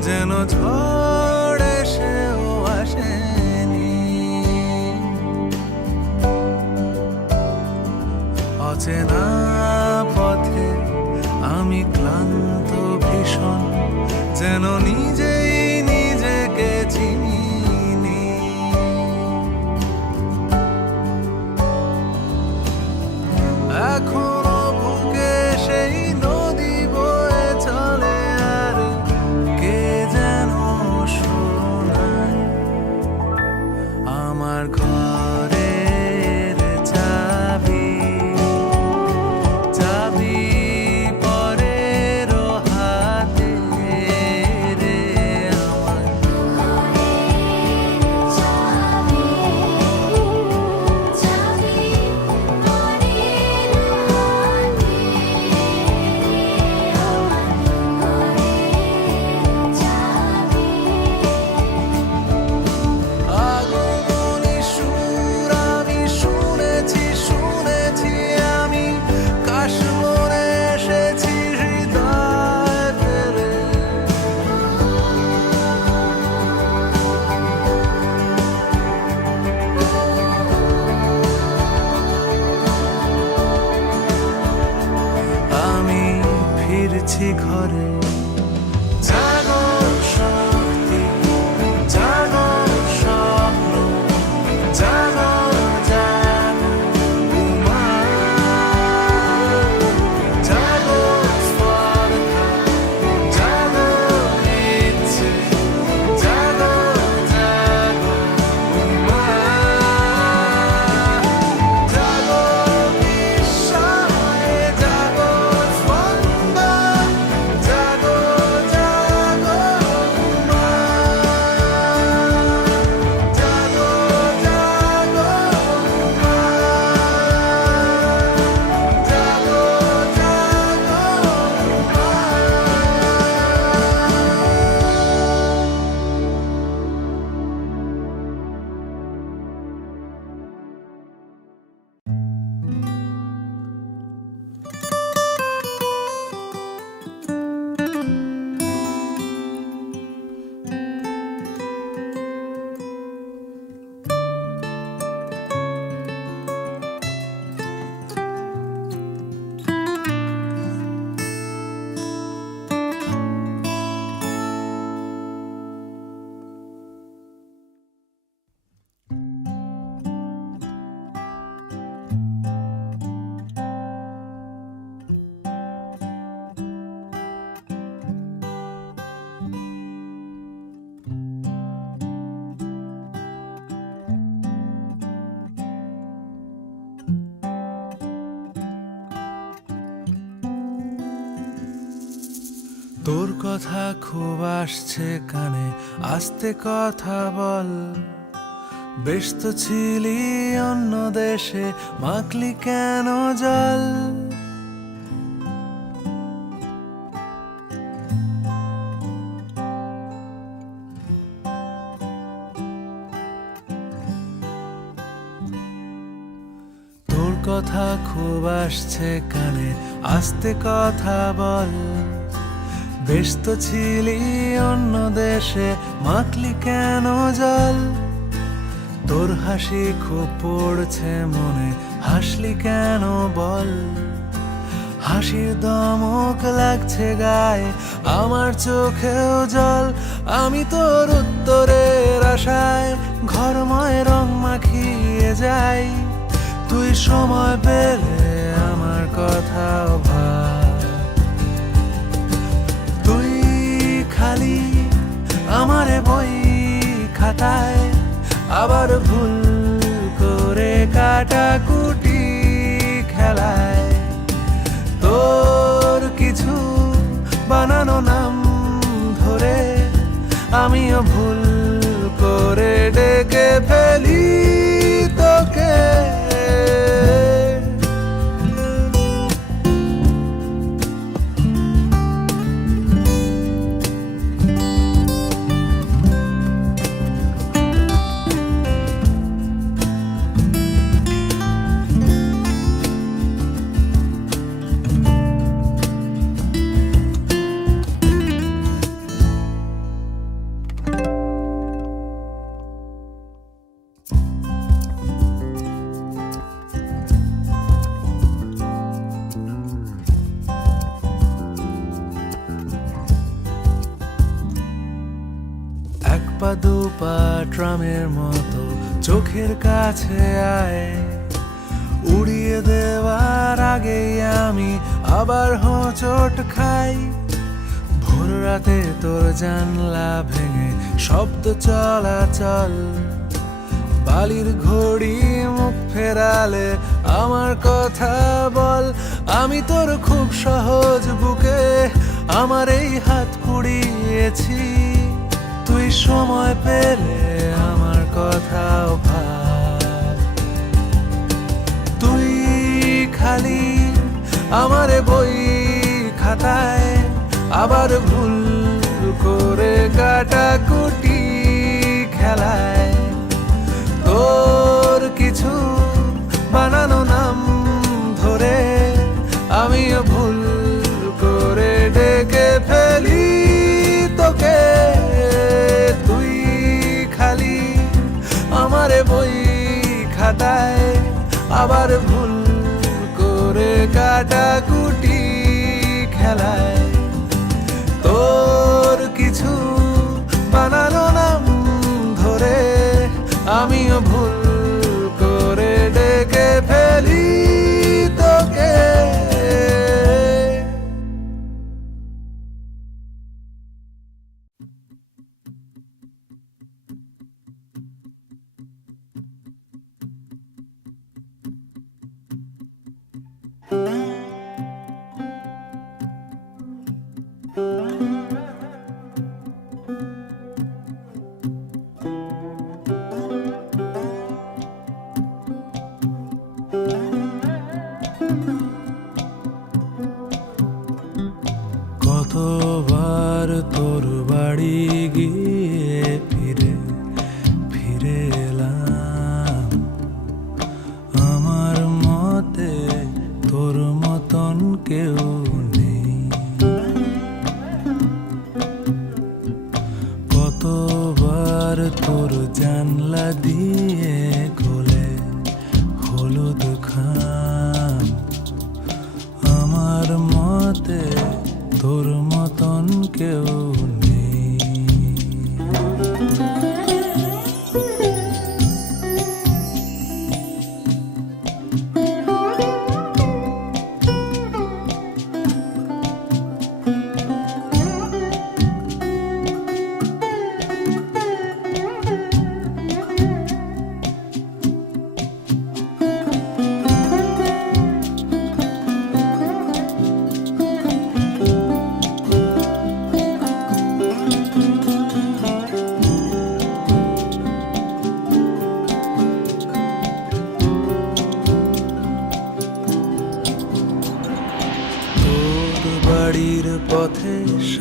যেন ঝড় এসেও আসেনি। অচেনা পথে আমি ক্লান্ত ভীষণ, যেন নিজেই নিজেকে চিনিনি। এখনো বুকে সেই নদী বয়ে চলে, আর কথা খুব আসছে কানে, আস্তে কথা বল। বেশ তো ছিলি অন্য দেশে, মাখলি কেন জল? তোর কথা খুব আসছে কানে, আস্তে কথা বল। বেশ তো ছিলি অন্য দেশে, মাখলি কেন জল? তোর হাসি খুব পড়ছে মনে, হাসলি কেন বল? হাসির দমক লাগছে গায়ে, আমার চোখেও জল। আমি তোর উত্তরের আশায় ঘরময় রং মাখিয়ে যাই। তুই সময় পেলে আমার কথাও ভাব। তুই খালি আমারে বই খাতায়, আবার ভুল করে কাটাকুটি খেলায়। তোর কিছু বানানো নাম ধরে আমিও ভুল করে ডেকে ফেলি তোকে। এক পা দু পা ট্রামের মতো চোখের কাছে আয়। উড়িয়ে দেওয়ার আগেই আমি আবার হোঁচট খাই। ভোর রাতে তোর জানলা ভেঙে শব্দ চলাচল। বালির ঘড়ি মুখ ফেরালে আমার কথা বল। আমি তোর খুব সহজ বুকে আমার এই হাত পুড়িয়েছি। তুই সময় পেলে আমার কথাও ভাব। তুই খালি আমারে বই খাতায়, আবার ভুল করে কাটাকুটি খেলায়। তোর কিছু বানানো নাম ধরে আমিও ভুল করে ডেকে ফেলি তোকে। তুই খালি আমারে বই খাতায়, আবার ভুল করে কাটাকুটি খেলায়। তোর কিছু বানানো নাম ধরে আমিও ভুল করে ডেকে ফেলি তোকে। কতবার তোর বাড়ি গিয়ে ফিরে ফিরে এলাম। আমার মতে তোর মতন কেউ নেই। কতবার তোর জানলা দিয়ে খোলে হলুদ খাম। আমার মতে তোর মতন কেউ নেই।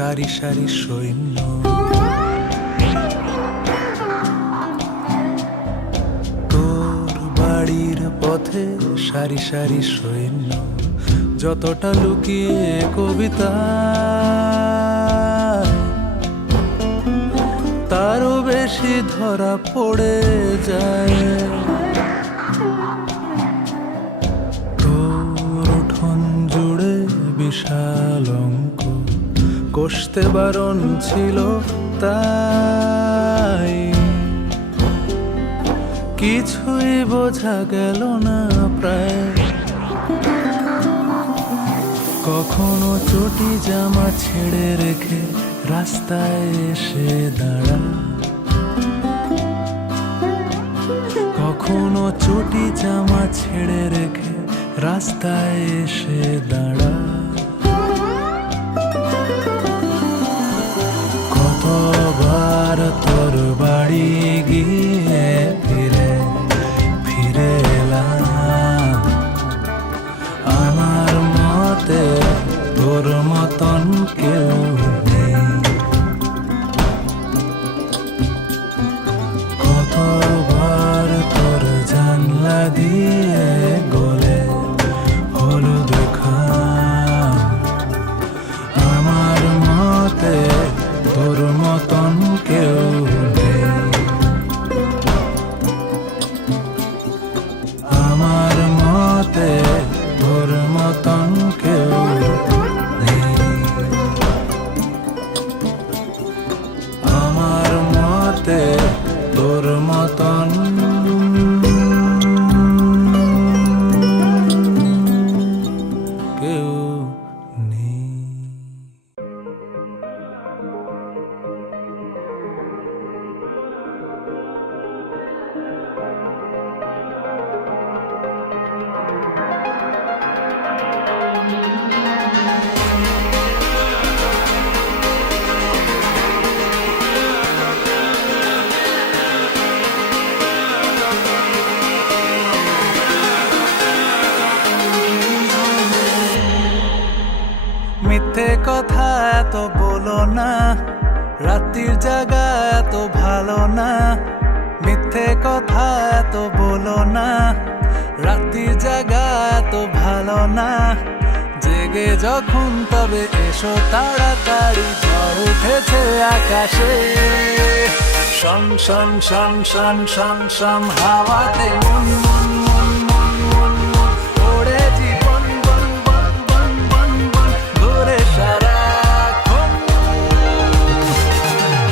সারি সারি সৈন্য। তোর বাড়ির পথে সারি সারি সৈন্য, যতটা লুকিয়ে কবিতা তারও বেশি ধরা পড়ে যায়। তোর উঠোন জুড়ে বিশাল অঙ্ক কষতে বারণ ছিল, তাই কিছুই বোঝা গেল না প্রায়। কখনো চটি জামা ছেড়ে রেখে রাস্তায় এসে দাঁড়া, কখনো চটি জামা ছেড়ে রেখে রাস্তায় এসে দাঁড়া। কতবার তোর বাড়ি গিয়ে ফিরে ফিরে এলাম, আমার মতে তোর মতন কেউ নেই। কতবার তোর জানলা দিয়ে গলে হলুদ দেখা, আমার মতে তোর মতন কেউ নেই। আমার মতে তোর মতন কেউ নেই। আমার মতে তোর মতন কেউ নেই। মিথ্যে কথা এত বলো না, রাত্রির জায়গা এত ভালো না। মিথ্যে কথা এত বলো না, রাত্রির জায়গা এত ভালো না। জেগে যখন তবে এসো তাড়াতাড়ি, ঝড় উঠেছে আকাশে। শন শন শন শন শন শন হাওয়াতে মন মন মন মন মন মন ওড়ে জীবন বন বন বন বন বন ঘুরে সারাক্ষণ।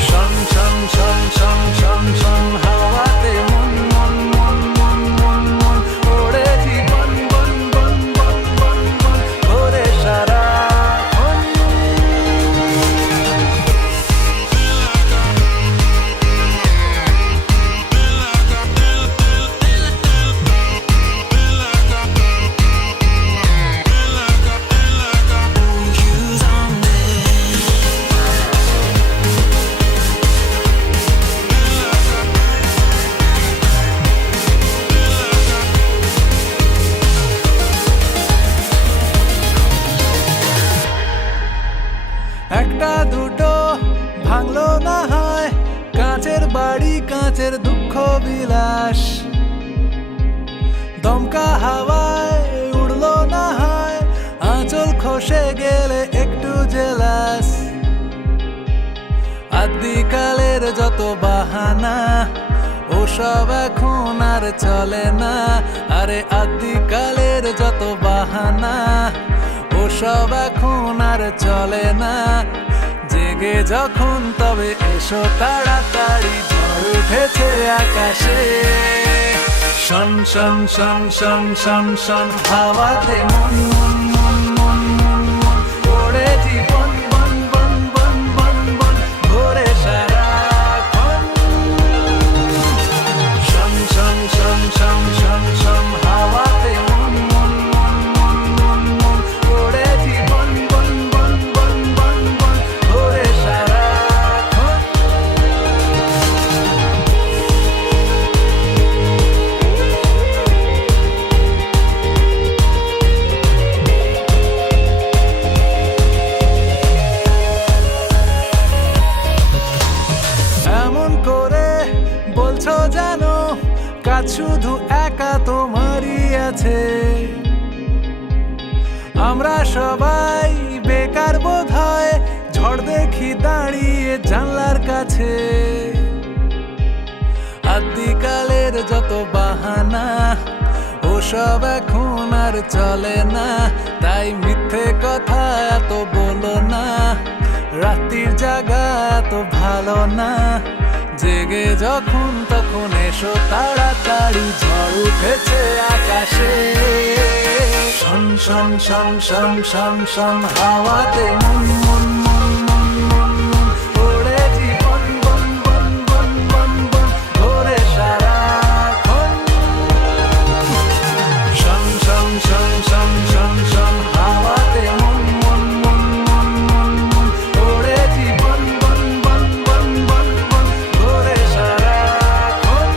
শন শন শন শন শন শন হাওয়াতে মন মন মন মন মন মন ওড়ে জীবন বন বন বন বন বন ঘুরে সারাক্ষণ। একটা দুটো ভাঙলো না হয় কাঁচের বাড়ি, কাঁচের দুঃখ বিলাস। দমকা হাওয়ায় উড়লো না হয় আঁচল খসে গেলে একটু জেলাস। আদিকালের যত বাহানা ওসব এখন আর চলে না। আরে আদিকালের যত বাহানা ওসব এখন আর চলে না। জেগে যখন তবে এসো তাড়াতাড়ি, ঝড় উঠেছে আকাশে। শন শন শন শন শন শন হাওয়াতে মন মন মন মন মন মন ওড়ে জীবন বন বন বন বন বন ঘুরে সারাক্ষণ। শন শন শন শন শন শন হাওয়াতে মন মন মন মন মন মন ওড়ে জীবন বন বন বন বন বন ঘুরে সারাক্ষণ। কাজ শুধু একা তোমারই আছে। আমরা সবাই বেকার বোধ হয়, ঝড় দেখি দাঁড়িয়ে জানলার কাছে। আদিকালের যত বাহানা ওসব এখন আর চলে না, তাই মিথ্যে কথা এত বলো না। রাত্রির জাগা তো ভালো না, জেগে যখন তখন এসো তাড়াতাড়ি, ঝড় উঠেছে আকাশে। শন শন শন শন শন শন হাওয়াতে মন মন মন মন মন মন ওড়ে জীবন বন বন বন বন বন ধরে সারাক্ষণ। শন শন শন শন শন শন হাওয়াতে মন মন মন মন মন মন ওড়ে জীবন বন বন বন বন বন ধরে সারাক্ষণ।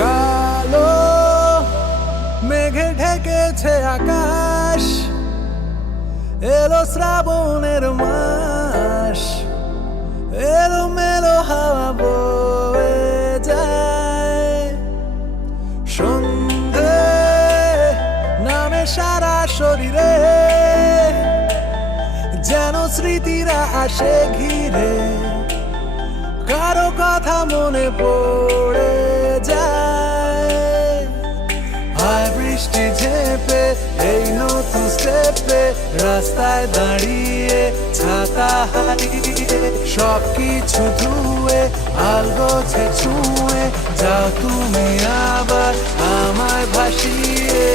কালো মেঘে ঢেকেছে আকাশ, এলো শ্রাবণের মাস। এলো মেলো হাওয়া বয়ে যায়, সন্ধে নামে সারা শরীরে, যেন স্মৃতিরা আসে ঘিরে। কারো কথা মনে পড়ে যায়, হায় বৃষ্টি ঝেপে এই নতুন স্টেপে, রাস্তায় দাঁড়িয়ে ছাতা হারিয়ে, সবকিছু ধুয়ে আলগোছে ছুঁয়ে যাও তুমি আবার আমায় ভাসিয়ে।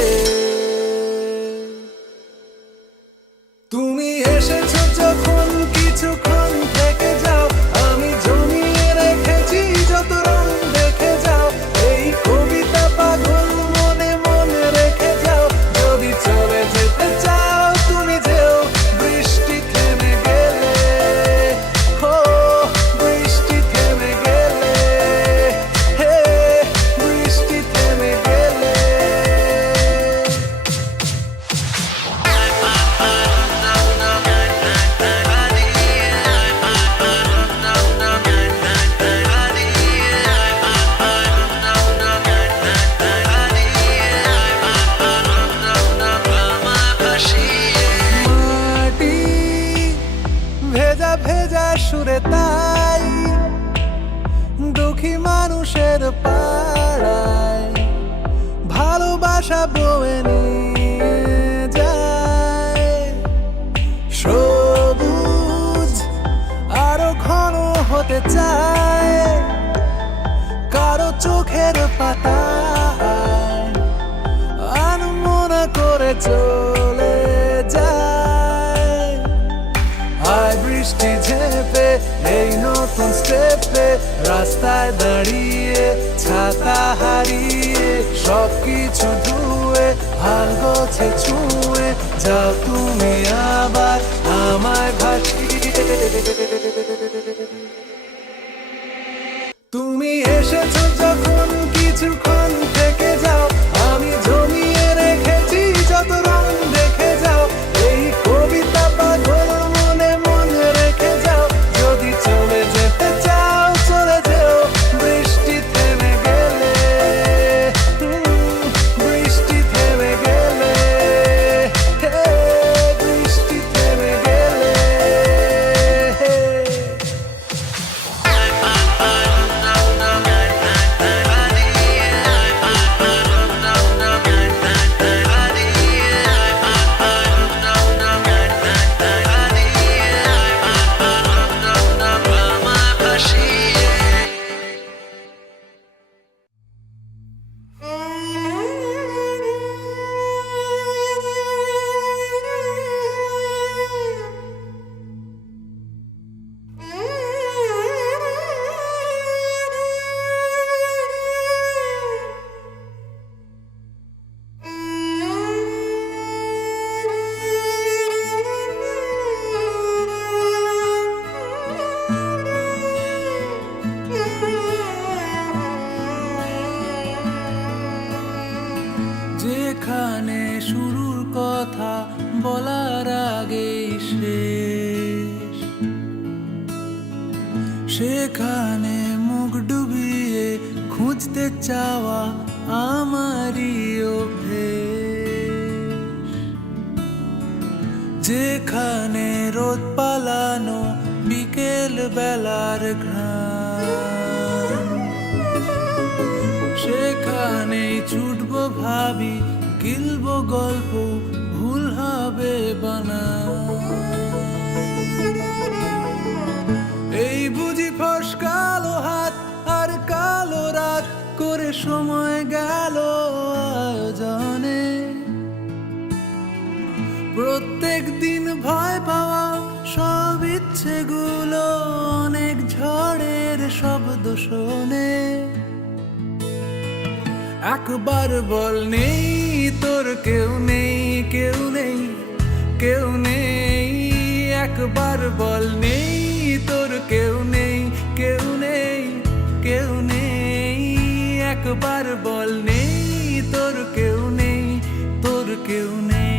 তুমি এসেছো যখন কিছুক্ষণ থেকে যাও, আমি জমিয়ে রেখেছি যত রং দেখে যাও। এই কবিতা পাগল মনে মনে রেখে যাও, যদি চলে যেতে চাও তুমি যেও, বৃষ্টি থেমে গেলে। ও বৃষ্টি থেমে গেলে, হে বৃষ্টি থেমে গেলে। মাটি ভেজা ভেজা সুরে তাই দুঃখী মানুষের পাড়ায় ভালোবাসা বয়ে নিয়ে যায়। সবুজ আরো ঘন হতে চায়, কারো চোখের পাতায় আনমনা করে চলে যায়। হায় বৃষ্টি ঝেপে এই নতুন স্টেপে, রাস্তায় দাঁড়িয়ে ছাতা হারিয়ে, সবকিছু ধুয়ে হাল গোছে ছুঁয়ে যাও তুমি আবার আমায় ভাসিয়ে। তুমি এসেছো যখন কিছুক্ষণ থেকে যাও, আমি জমিয়ে রেখেছি যত রং দেখে যাও। এই কবিতা পাগল মনে মনে রেখে যাও, যদি চলে যেতে চাও চলে যেও, বৃষ্টি থেমে গেলে। বৃষ্টি থেমে গেলে, হে বৃষ্টি থেমে গেলে। কথা বলার আগেই শেষ। সেখানে মুখ ডুবিয়ে খুঁজতে চাওয়া আমারই অভ্যেস। যেখানে রোদ পালানো বিকেল বেলার ঘ্রাণ, সেখানেই ছুটবো ভাবি, গিলবো গল্প, ভুল হবে বানান। এই বুঝি ফসকালো হাত আর কালো রাত করে সময় গেল আয়োজনে। প্রত্যেক দিন ভয় পাওয়া সব ইচ্ছেগুলো অনেক ঝড়ের শব্দ শোনে। একবার বল নেই তোর কেউ নেই, কেউ নেই, কেউ নেই। একবার বল নেই তোর কেউ নেই, কেউ নেই, কেউ নেই। একবার বল নেই তোর কেউ নেই, তোর কেউ নেই।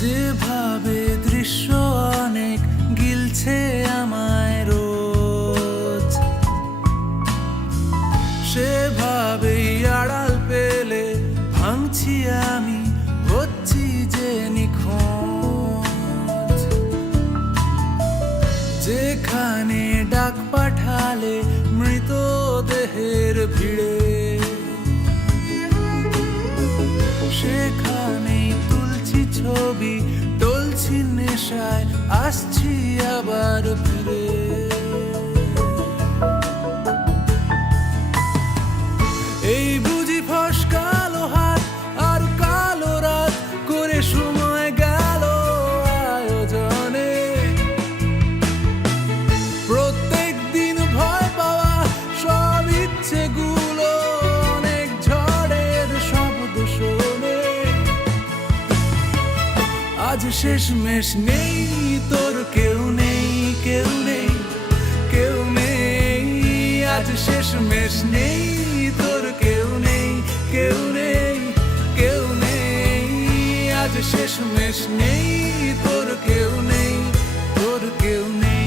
যেভাবে দৃশ্য অনেক গিলছে আমায় রোজ, সেভাবেই আড়াল পেলে ভাঙছি আমি, হচ্ছি যে নিখোঁজ। যেখানে ডাক পাঠালে মৃতদেহের ভিড়ে, সেখানেই তুলছি ছবি, টলছি নেশায়, আসছি আবার ফিরে। এই বুঝি ফসকালো হাত আর কালো রাত করে সময় গেল আয়োজনে। প্রত্যেক দিন ভয় পাওয়া সব ইচ্ছেগুলো অনেক ঝড়ের শব্দ শোনে। আজ শেষমেশ নেই তোর কেউ নেই, কেউ নেই, কেউ নেই। আজ শেষমেশ নেই তোর কেউ নেই, কেউ নেই, কেউ নেই। আজ শেষমেশ নেই তোর কেউ নেই, তোর কেউ নেই।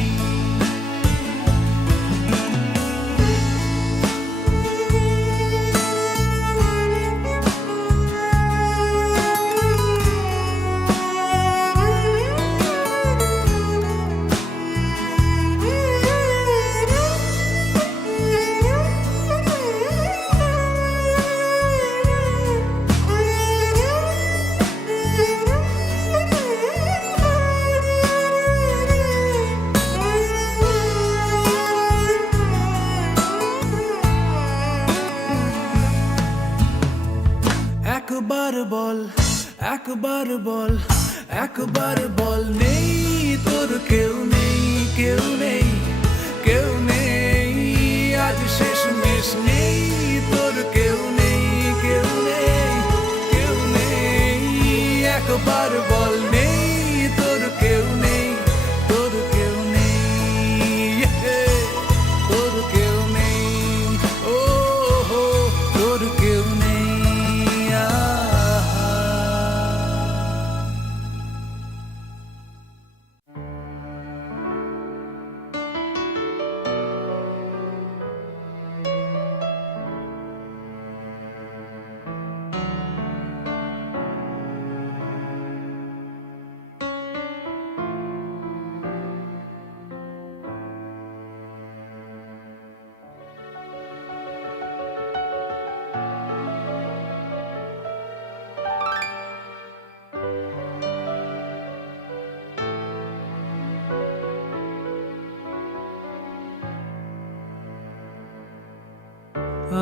একবার বল, একবার বল, একবার বল নেই তোর কেউ নেই, কেউ নেই, কেউ নেই। আজ শেষমেশ নেই তোর কেউ নেই, কেউ নেই, কেউ নেই। একবার বল নেই তোর কেউ নেই, তোর কেউ নেই, তোর কেউ নেই, ও হো তোর কেউ নেই।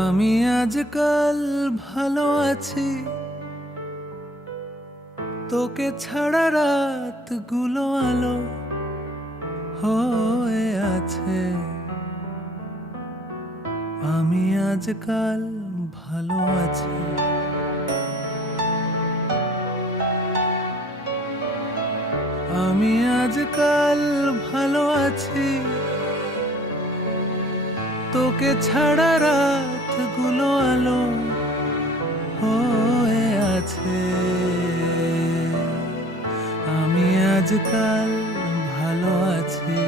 আমি আজকাল ভালো আছি, তোকে ছাড়া রাতগুলো আলো হয়ে আছে। আমি আজকাল ভালো আছি। আমি আজকাল ভালো আছি। তোকে ছাড়া রাতগুলো আলো হয়ে আছে। আমি আজকাল ভালো আছি।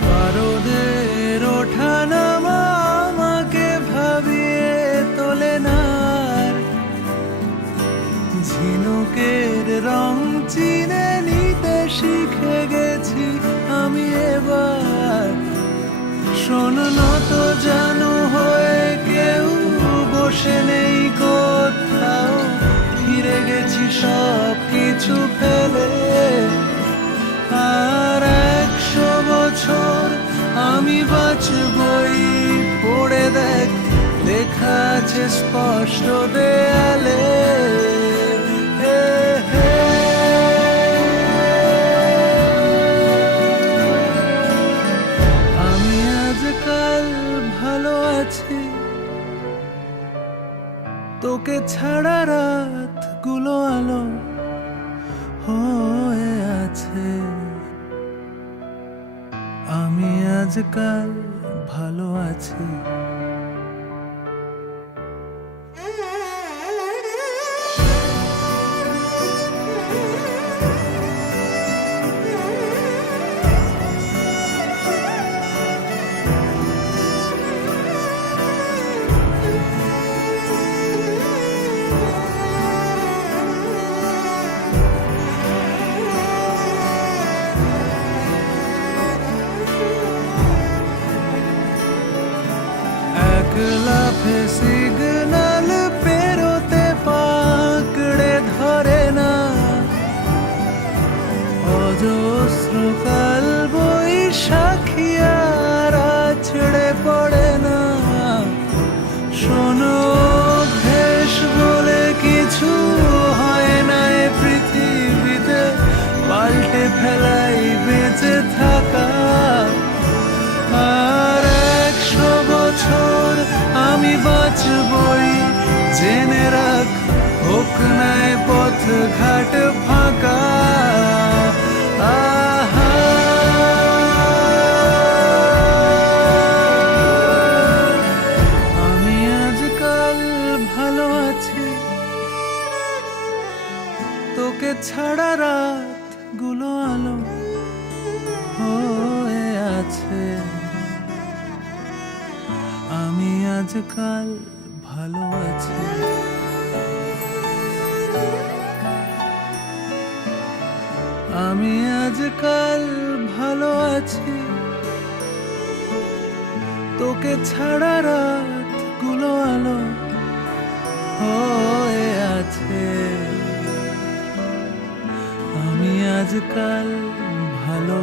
বারোদের ওঠানামা আমাকে ভাবিয়ে তোলে না। ঝিনুকের রং চিনে নিতে শিখে গেছি আমি এবার। শোনো তো জানো হয়ে কেউ বসে নেই কোথাও। ফিরে গেছি সব কিছু ফেলে। আর 100 বছর আমি বাঁচবই। পড়ে দেখ লেখা আছে স্পষ্ট দেয়ালে। আমি আজকাল ভালো আছি। তোকে ছাড়া রাতগুলো আলো হয়ে আছে। আমি আজকাল ভালো আছি। লাফে সিগন্যাল পেরোতে পাকড়ে ধরে না। অজস্র কাল বৈশাখী আর আছড়ে পড়ে না। শোনো অভ্যেস বলে কিছু হয় না এ পৃথিবীতে। পাল্টে ফেলাই বেঁচে থাকা। আর 100 বছর আমি বাঁচবই। জেনে রাখ হোক নাই পথ ঘাট ফাঁকা। আহা আমি আজকাল ভালো আছি। তোকে ছাড়া রাতগুলো আলো হয়ে আছে। আমি আজকাল ভালো আছি। আমি আজকাল ভালো আছি। তোকে ছাড়া রাতগুলো আলো হয়ে আছে। আমি আজকাল ভালো।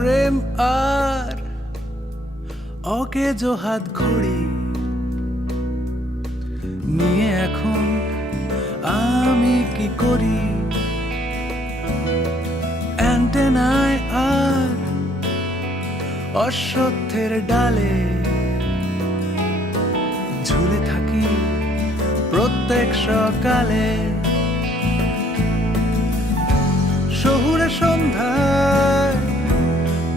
ফ্রেম আর অকেজো হাত ঘড়ি নিয়ে এখন আমি কি করি? অ্যান্টেনায় আর অশ্বত্থের ডালে ঝুলে থাকি প্রত্যেক সকালে। শহুরে সন্ধ্যায়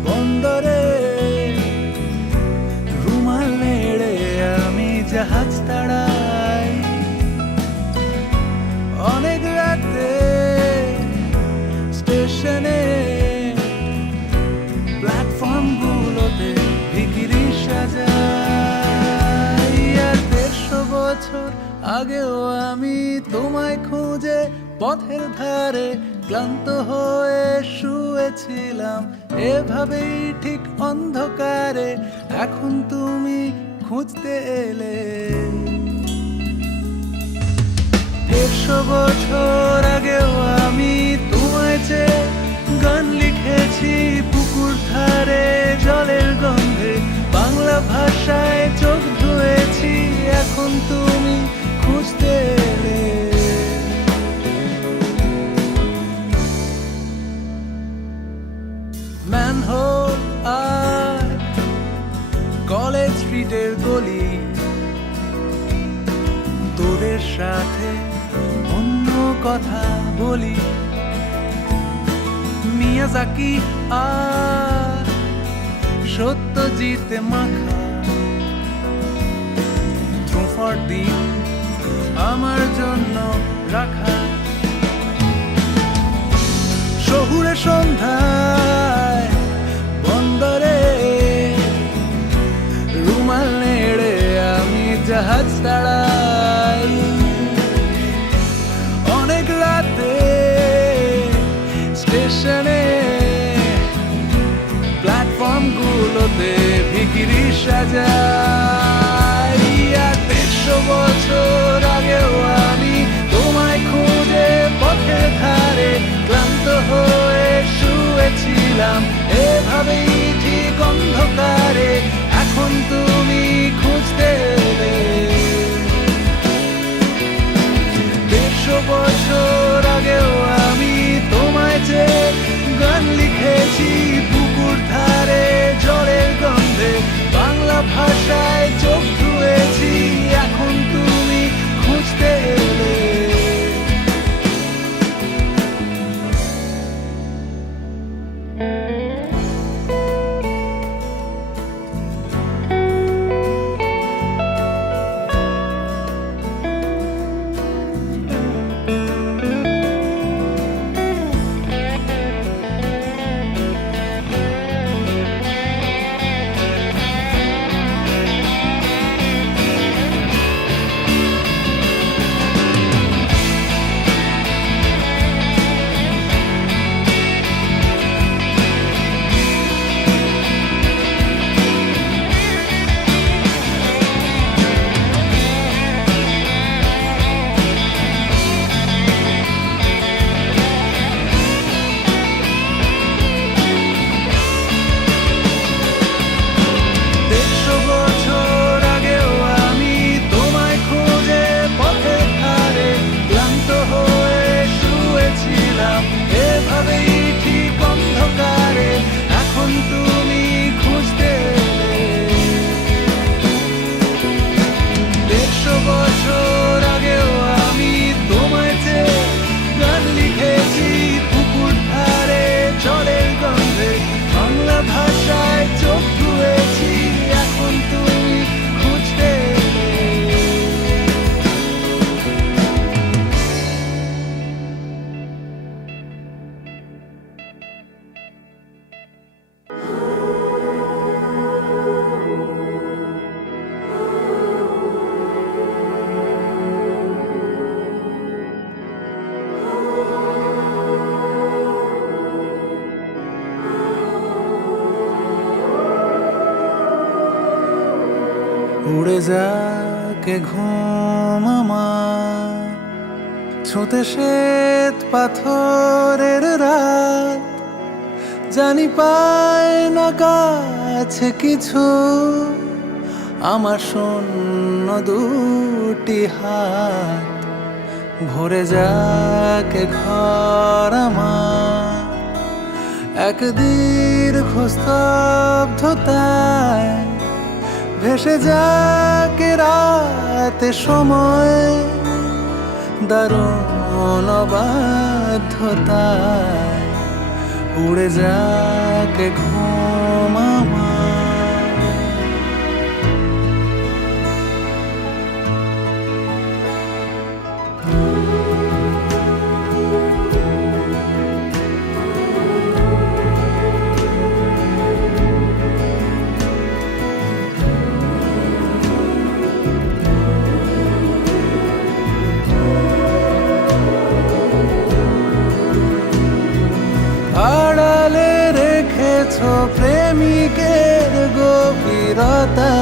বন্দরে রুমাল নেড়ে আমি জাহাজ তাড়াই। অনেক রাতে স্টেশনে প্ল্যাটফর্ম গুলোতে ভিখিরি সাজাই। আর 150 বছর আগেও আমি তোমায় খুঁজে পথের ধারে ক্লান্ত হয়ে শুয়েছিলাম এভাবেই ঠিক অন্ধকারে। এখন তুমি খুঁজতে এলে। 150 বছর আগেও আমি তোমায় চেয়ে গান লিখেছি পুকুর ধারে জলের গন্ধে, বাংলা ভাষায় চোখ ধুয়েছি। এখন তুমি খুঁজতে এলে। ম্যানহোল আর কলেজ স্ট্রিটের গলি, তোদের সাথে অন্য কথা বলি। মিয়াজাকি আর সত্যজিতে মাখা ধূসর দিন আমার জন্য রাখা। শহুরে সন্ধ্যায় বন্দরে রুমাল নেড়ে আমি জাহাজ তাড়াই। অনেক রাতে স্টেশনে প্ল্যাটফর্ম গুলোতে ভিখিরি সাজাই। আর 150 বছর আগেও আমি তোমায় খুঁজে পথের ধারে ক্লান্ত হয়ে শুয়েছিলাম এভাবেই ঠিক অন্ধকারে। এখন তুমি খুঁজতে এলে। 150 বছর আগেও আমি তোমায় চেয়ে গান লিখেছি পুকুর ধারে জলের গন্ধে, বাংলা ভাষায় চোখ ধুয়েছি। এখন তুমি খুঁজতে এলে। উড়ে যাকে ঘুম আমার, ছুঁতে শ্বেত পাথরের রাত, জানি পায় না কাছে কিছু, আমার শূন্য দুটি হাত ভরে যাকে ঘর আমার। এক দীর্ঘ স্তব্ধতায় ভেসে যাকে রাতে সময়, দারুণ অবাধ্যতায় উড়ে যাকে ঘুম আমার। আড়ালে রেখেছ প্রেমিকের গভীরতা,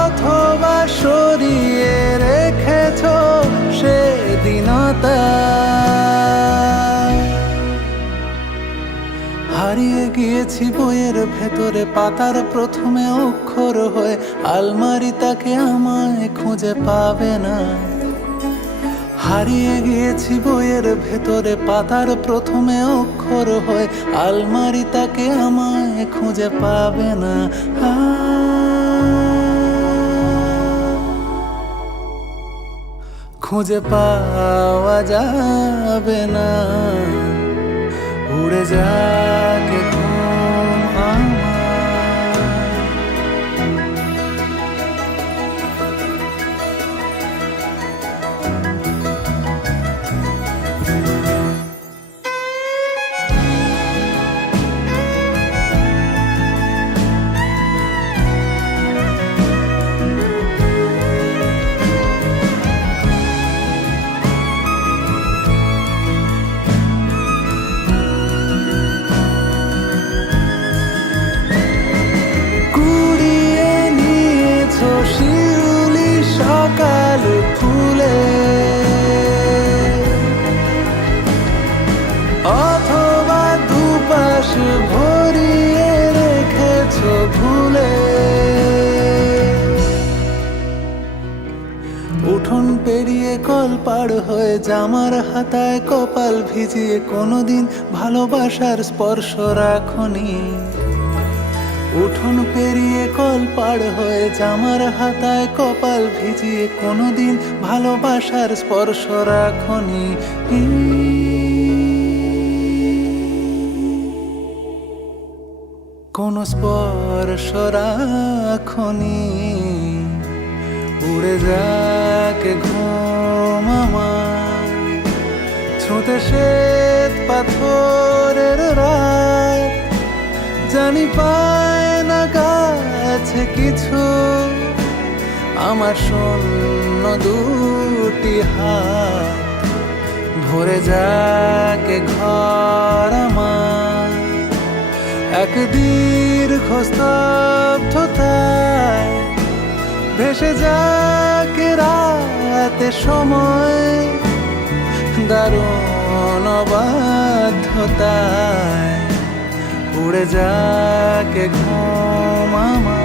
অথবা সরিয়ে রেখেছ সেদিনতা। হারিয়ে গিয়েছি বইয়ের ভেতরে পাতার প্রথমে অক্ষর হয়ে, আলমারি তাকে আমায় খুঁজে পাবে না। হারিয়ে গিয়েছি বইয়ের ভেতরে পাতার প্রথমে অক্ষর হয়ে, আলমারি তাকে আমায় খুঁজে পাবে না। খুঁজে পাওয়া যাবে না, উড়ে যাকে ঘুম আমার। শিউলি সকাল ফুলে, অথবা দুপাশ ভরিয়ে রেখেছ ভুলে। উঠোন পেরিয়ে কল পার হয়ে জামার হাতায় কপাল ভিজিয়ে কোনোদিন ভালোবাসার স্পর্শ রাখনি। উঠোন পেরিয়ে কল পার হয়ে জামার হাতায় কপাল ভিজিয়ে কোনোদিন ভালোবাসার স্পর্শ রাখনি। কোনো স্পর্শ রাখনি, উড়ে যাকে ঘুম আমার। ছুঁতে শ্বেত পাথরের রাত, জানি পায় না কাছে কিছু, আমার শূন্য দুটি হাত ভরে যাকে ঘর আমার। এক দীর্ঘ স্তব্ধতায় ভেসে যাকে রাতে সময়, দারুণ অবাধ্যতায় উড়ে যাকে ঘুম আমার।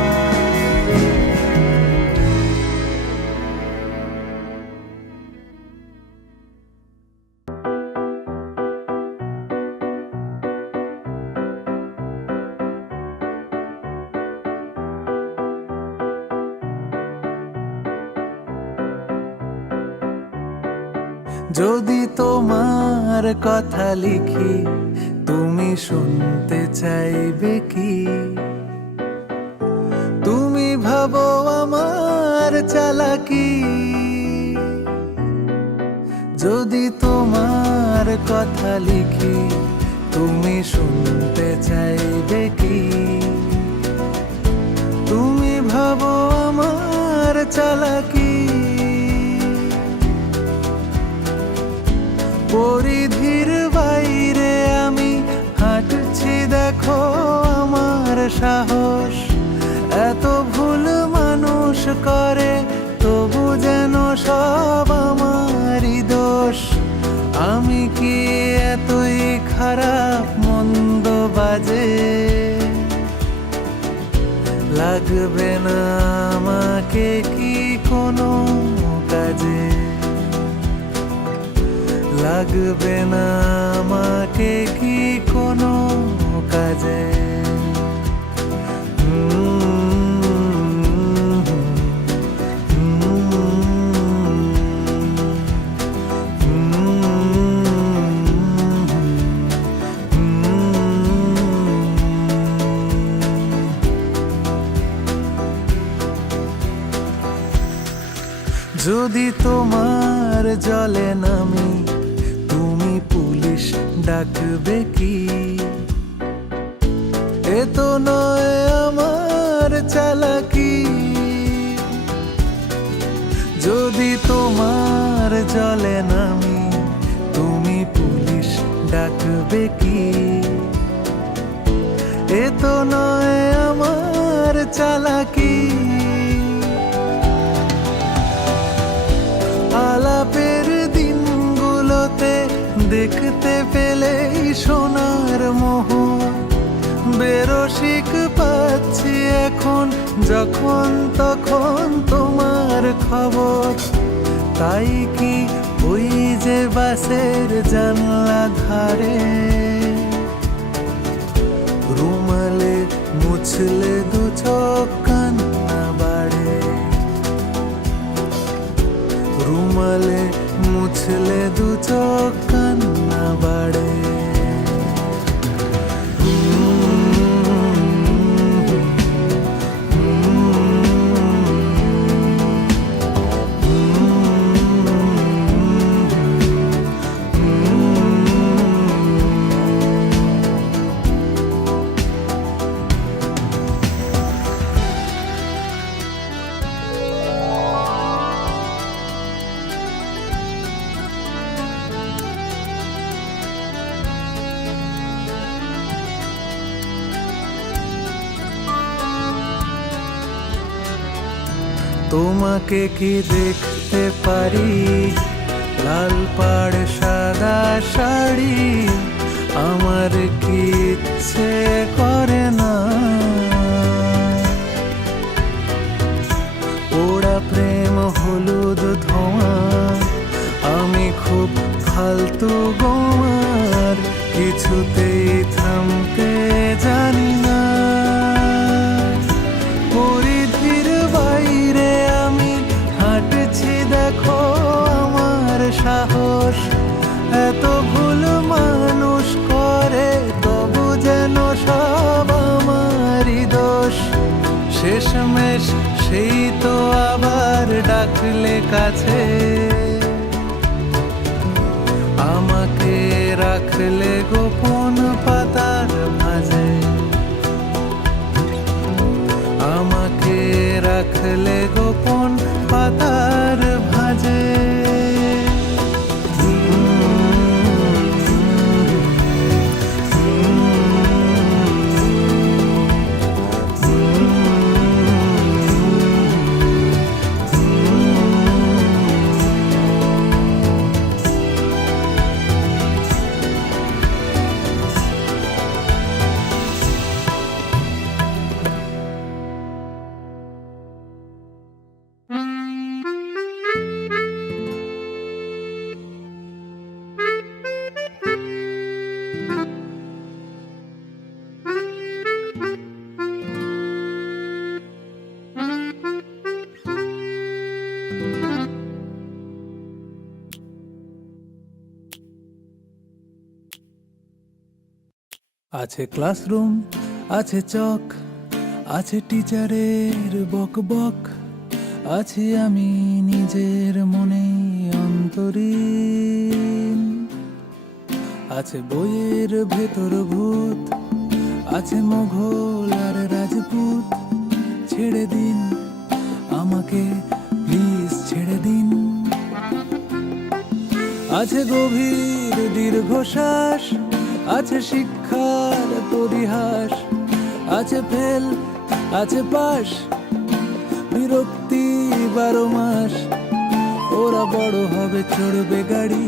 যদি তোমার কথা লিখি তুমি শুনতে চাইবে কি? তুমি ভাবো আমার চালাকি, যদি তোমার কথা লিখি তুমি শুনতে চাইবে কি? তুমি ভাবো আমার চালাকি, পরিধির বাইরে আমি হাঁটছি দেখো আমার সাহস। এত ভুল মানুষ করে তবু যেন সব আমারই দোষ। আমি কি এতই খারাপ মন্দ বাজে? লাগবে না আমাকে কি কোনো কাজে? লাগবে না আমাকে কি কোনো কাজে? যদি তোমার জলে নামি তুমি পুলিশ ডাকবে কি? এ তো নয় আমার চালাকি। যদি তোমার জলে নামি তুমি পুলিশ ডাকবে কি? এ তো নয় আমার চালাকি। আলাপের দিনগুলোতে দেখতে পেলেই সোনার মোহর, বেরসিক পাচ্ছি এখন যখন তখন তোমার খবর। তাই কি ওই যে বাসের জানলা ধারে রুমালে মুছলে দু চোখ কান্না বাড়ে? রুমালে মুছলে দু চোখ কান্না বাড়ে। তোমাকে কি দেখতে পারি লাল পাড় সাদা শাড়ি? আমার কি ইচ্ছে করে না? ওরা প্রেম হলুদ ধোঁয়া, আমি খুব ফালতু গোয়ার, কিছুতেই থামতে জানি না। পরিধির বাইরে আমি হাঁটছি, দেখো আমার সাহস। এত ভুল মানুষ করে তবু যেন সব আমারই দোষ। শেষমেশ সেই তো আবার ডাকলে কাছে, আমাকে রাখলে গোপন পাতার মাঝে। আমাকে রাখলে গোপন পাতার ভাঁজে। আছে ক্লাসরুম, আছে চক, আছে টিচারের বক বক, আছি আমি নিজের মনে অন্তরীণ। আছে বইয়ের ভেতর ভূত, আছে মোঘল আর রাজপুত। ছেড়ে দিন আমাকে, প্লিজ ছেড়ে দিন। আছে গভীর দীর্ঘশ্বাস, আছে শিক্ষার পরিহাস, আছে ফেল, আছে পাশ, বিরক্তি 12 মাস। ওরা বড় হবে, চড়বে গাড়ি,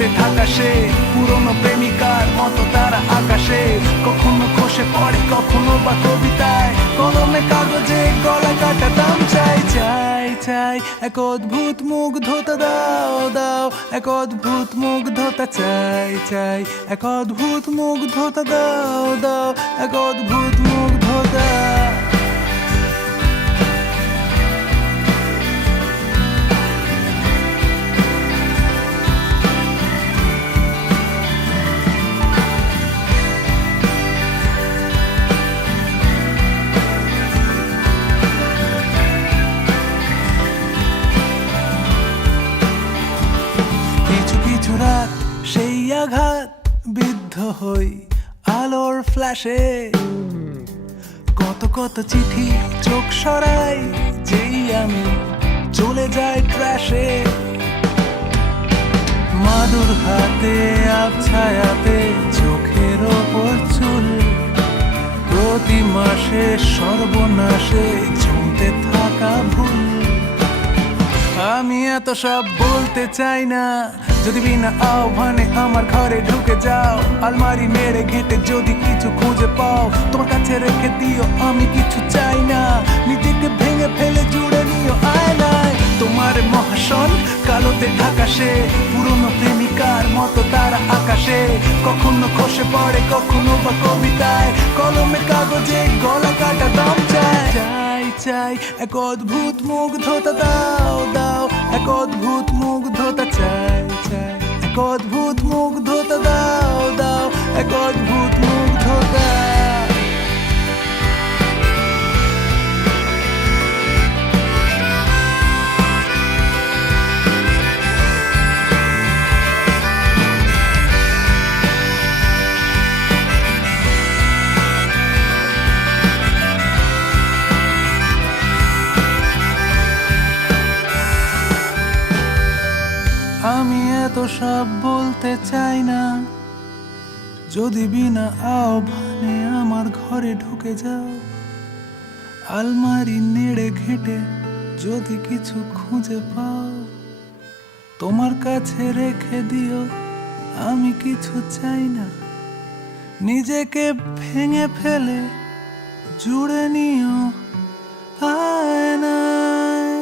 কালোতে ঢাকা সে পুরনো প্রেমিকার মতো তারা আকাশে কখনো খসে পড়ে কখনো বা কবিতায় কলমে কাগজে গলা কাটা দাম চাই চাই চাই এক অদ্ভুত মুগ্ধতা দাও দাও এক অদ্ভুত মুগ্ধতা চাই চাই এক অদ্ভুত মুগ্ধতা দাও দাও এক অদ্ভুত মুগ্ধতা রাত সেই আঘাত বিদ্ধ হই আলোর ফ্ল্যাশে কত কত চিঠি চোখ সরাই যেই আমি চলে যাই ট্র্যাশে মাদুর হাতে আবছায়াতে চোখের ওপর চুল প্রতি মাসে সর্বনাশে জমতে থাকা ভুল আমি এত সব বলতে চাই না যদি বিনা আহ্বানে আমার ঘরে ঢুকে যাও আলমারি নেড়ে ঘেঁটে যদি কিছু খুঁজে পাও তোমার কাছে রেখে দিও আমি কিছু চাই না নিজেকে ভেঙে ফেলে জুড়ে নিও আয়নায় তোমার মহাশন কালোতে ঢাকা সে পুরনো প্রেমিকার মতো তারা আকাশে কখনো খসে পড়ে কখনো বা কবিতায় কলমে কাগজে গলা কাটা দাম চাই চাই চাই এক অদ্ভুত মুগ্ধতা দাও দাও এক অদ্ভুত মুগ্ধতা চাই চাই এক অদ্ভুত মুগ্ধতা দাও দাও এক অদ্ভুত মুগ্ধতা আমি এত সব বলতে চাই না যদি বিনা আহ্বানে আমার ঘরে ঢুকে যাও আলমারি নেড়ে ঘেঁটে যদি কিছু খুঁজে পাও তোমার কাছে রেখে দিও আমি কিছু চাই না নিজেকে ভেঙে ফেলে জুড়ে নিও আয়নায়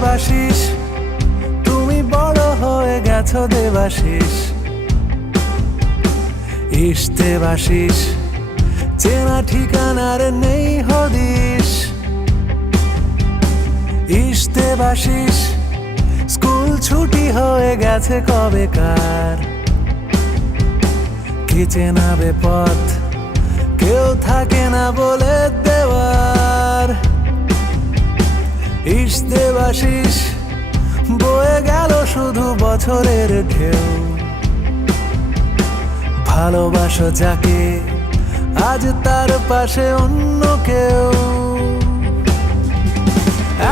দেবাশিস তুমি বড় হয়ে গেছো দেবাশিস ইস দেবাশিস চেনা ঠিকানার নেই হদিস ইস দেবাশিস স্কুল ছুটি হয়ে গেছে কবেকার কে চেনাবে পথ কেউ থাকে না বলে দেওয়ার ইস দেবাশিস বয়ে গেল শুধু বছরের ঢেউ ভালোবাসো যাকে আজ তার পাশে অন্য কেউ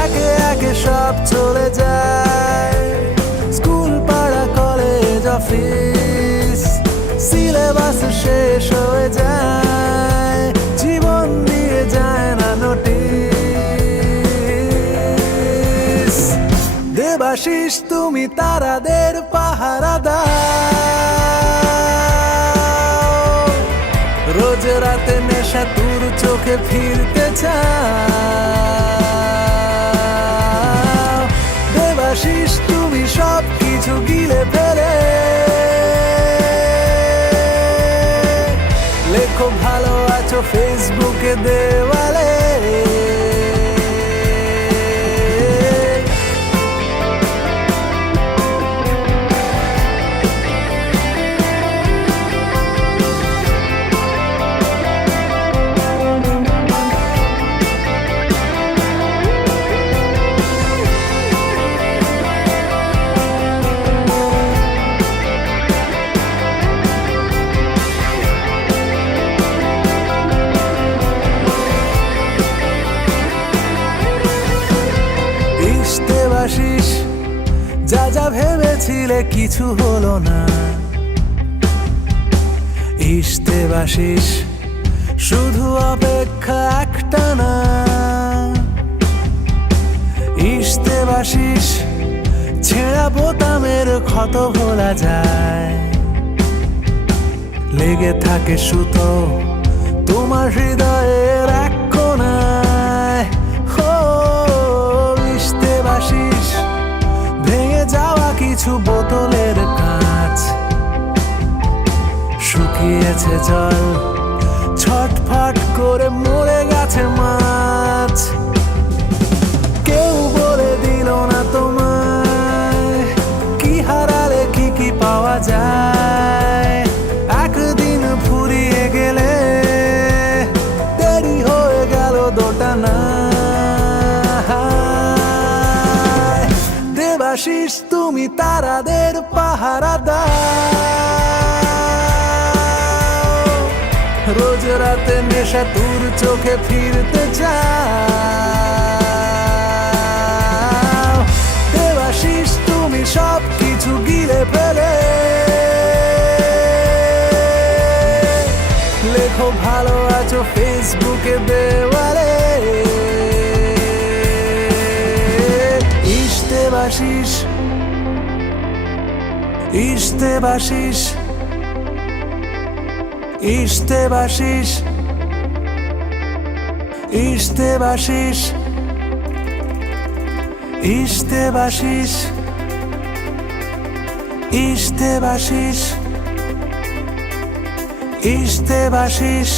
একে একে সব চলে যায় স্কুল পাড়া কলেজ অফিস দেবাশিস তুমি তারাদের পাহারা দাও, রোজ রাতে নেশা তোর চোখে ফিরতে চাও। দেবাশিস তুমি সব কিছু গিলে ফেলে লেখো ভালো আছো ফেসবুকে দেওয়ালে। দেবাশিস যা যা ভেবেছিলে কিছু হলো না, দেবাশিস শুধু অপেক্ষা একটা না। দেবাশিস ছেঁড়া বোতামের ক্ষত ভোলা যায়, লেগে থাকে সুতো তোমার হৃদয়ের এক কোণায়। দেবাশিস ভেঙে যাওয়া কিছু বোতলের কাঁচ, শুকিয়েছে জল ছটফট করে মরে গেছে মাছ। কেউ বলে দিল না তোমায় কি হারালে কি কি পাওয়া যায়। একদিন ফুরিয়ে গেলে দেরি হয়ে গেল দোটানা। দেবাশিস তুমি তারাদের পাহারা দাও, রোজ রাতে নেশা তোর চোখে ফিরতে চাও। দেবাশিস তুমি সব কিছু গিলে ফেলে লেখো ভালো আছো ফেসবুকে দেওয়ালে। দেবাশিস দেবাশিস দেবাশিস দেবাশিস দেবাশিস দেবাশিস দেবাশিস।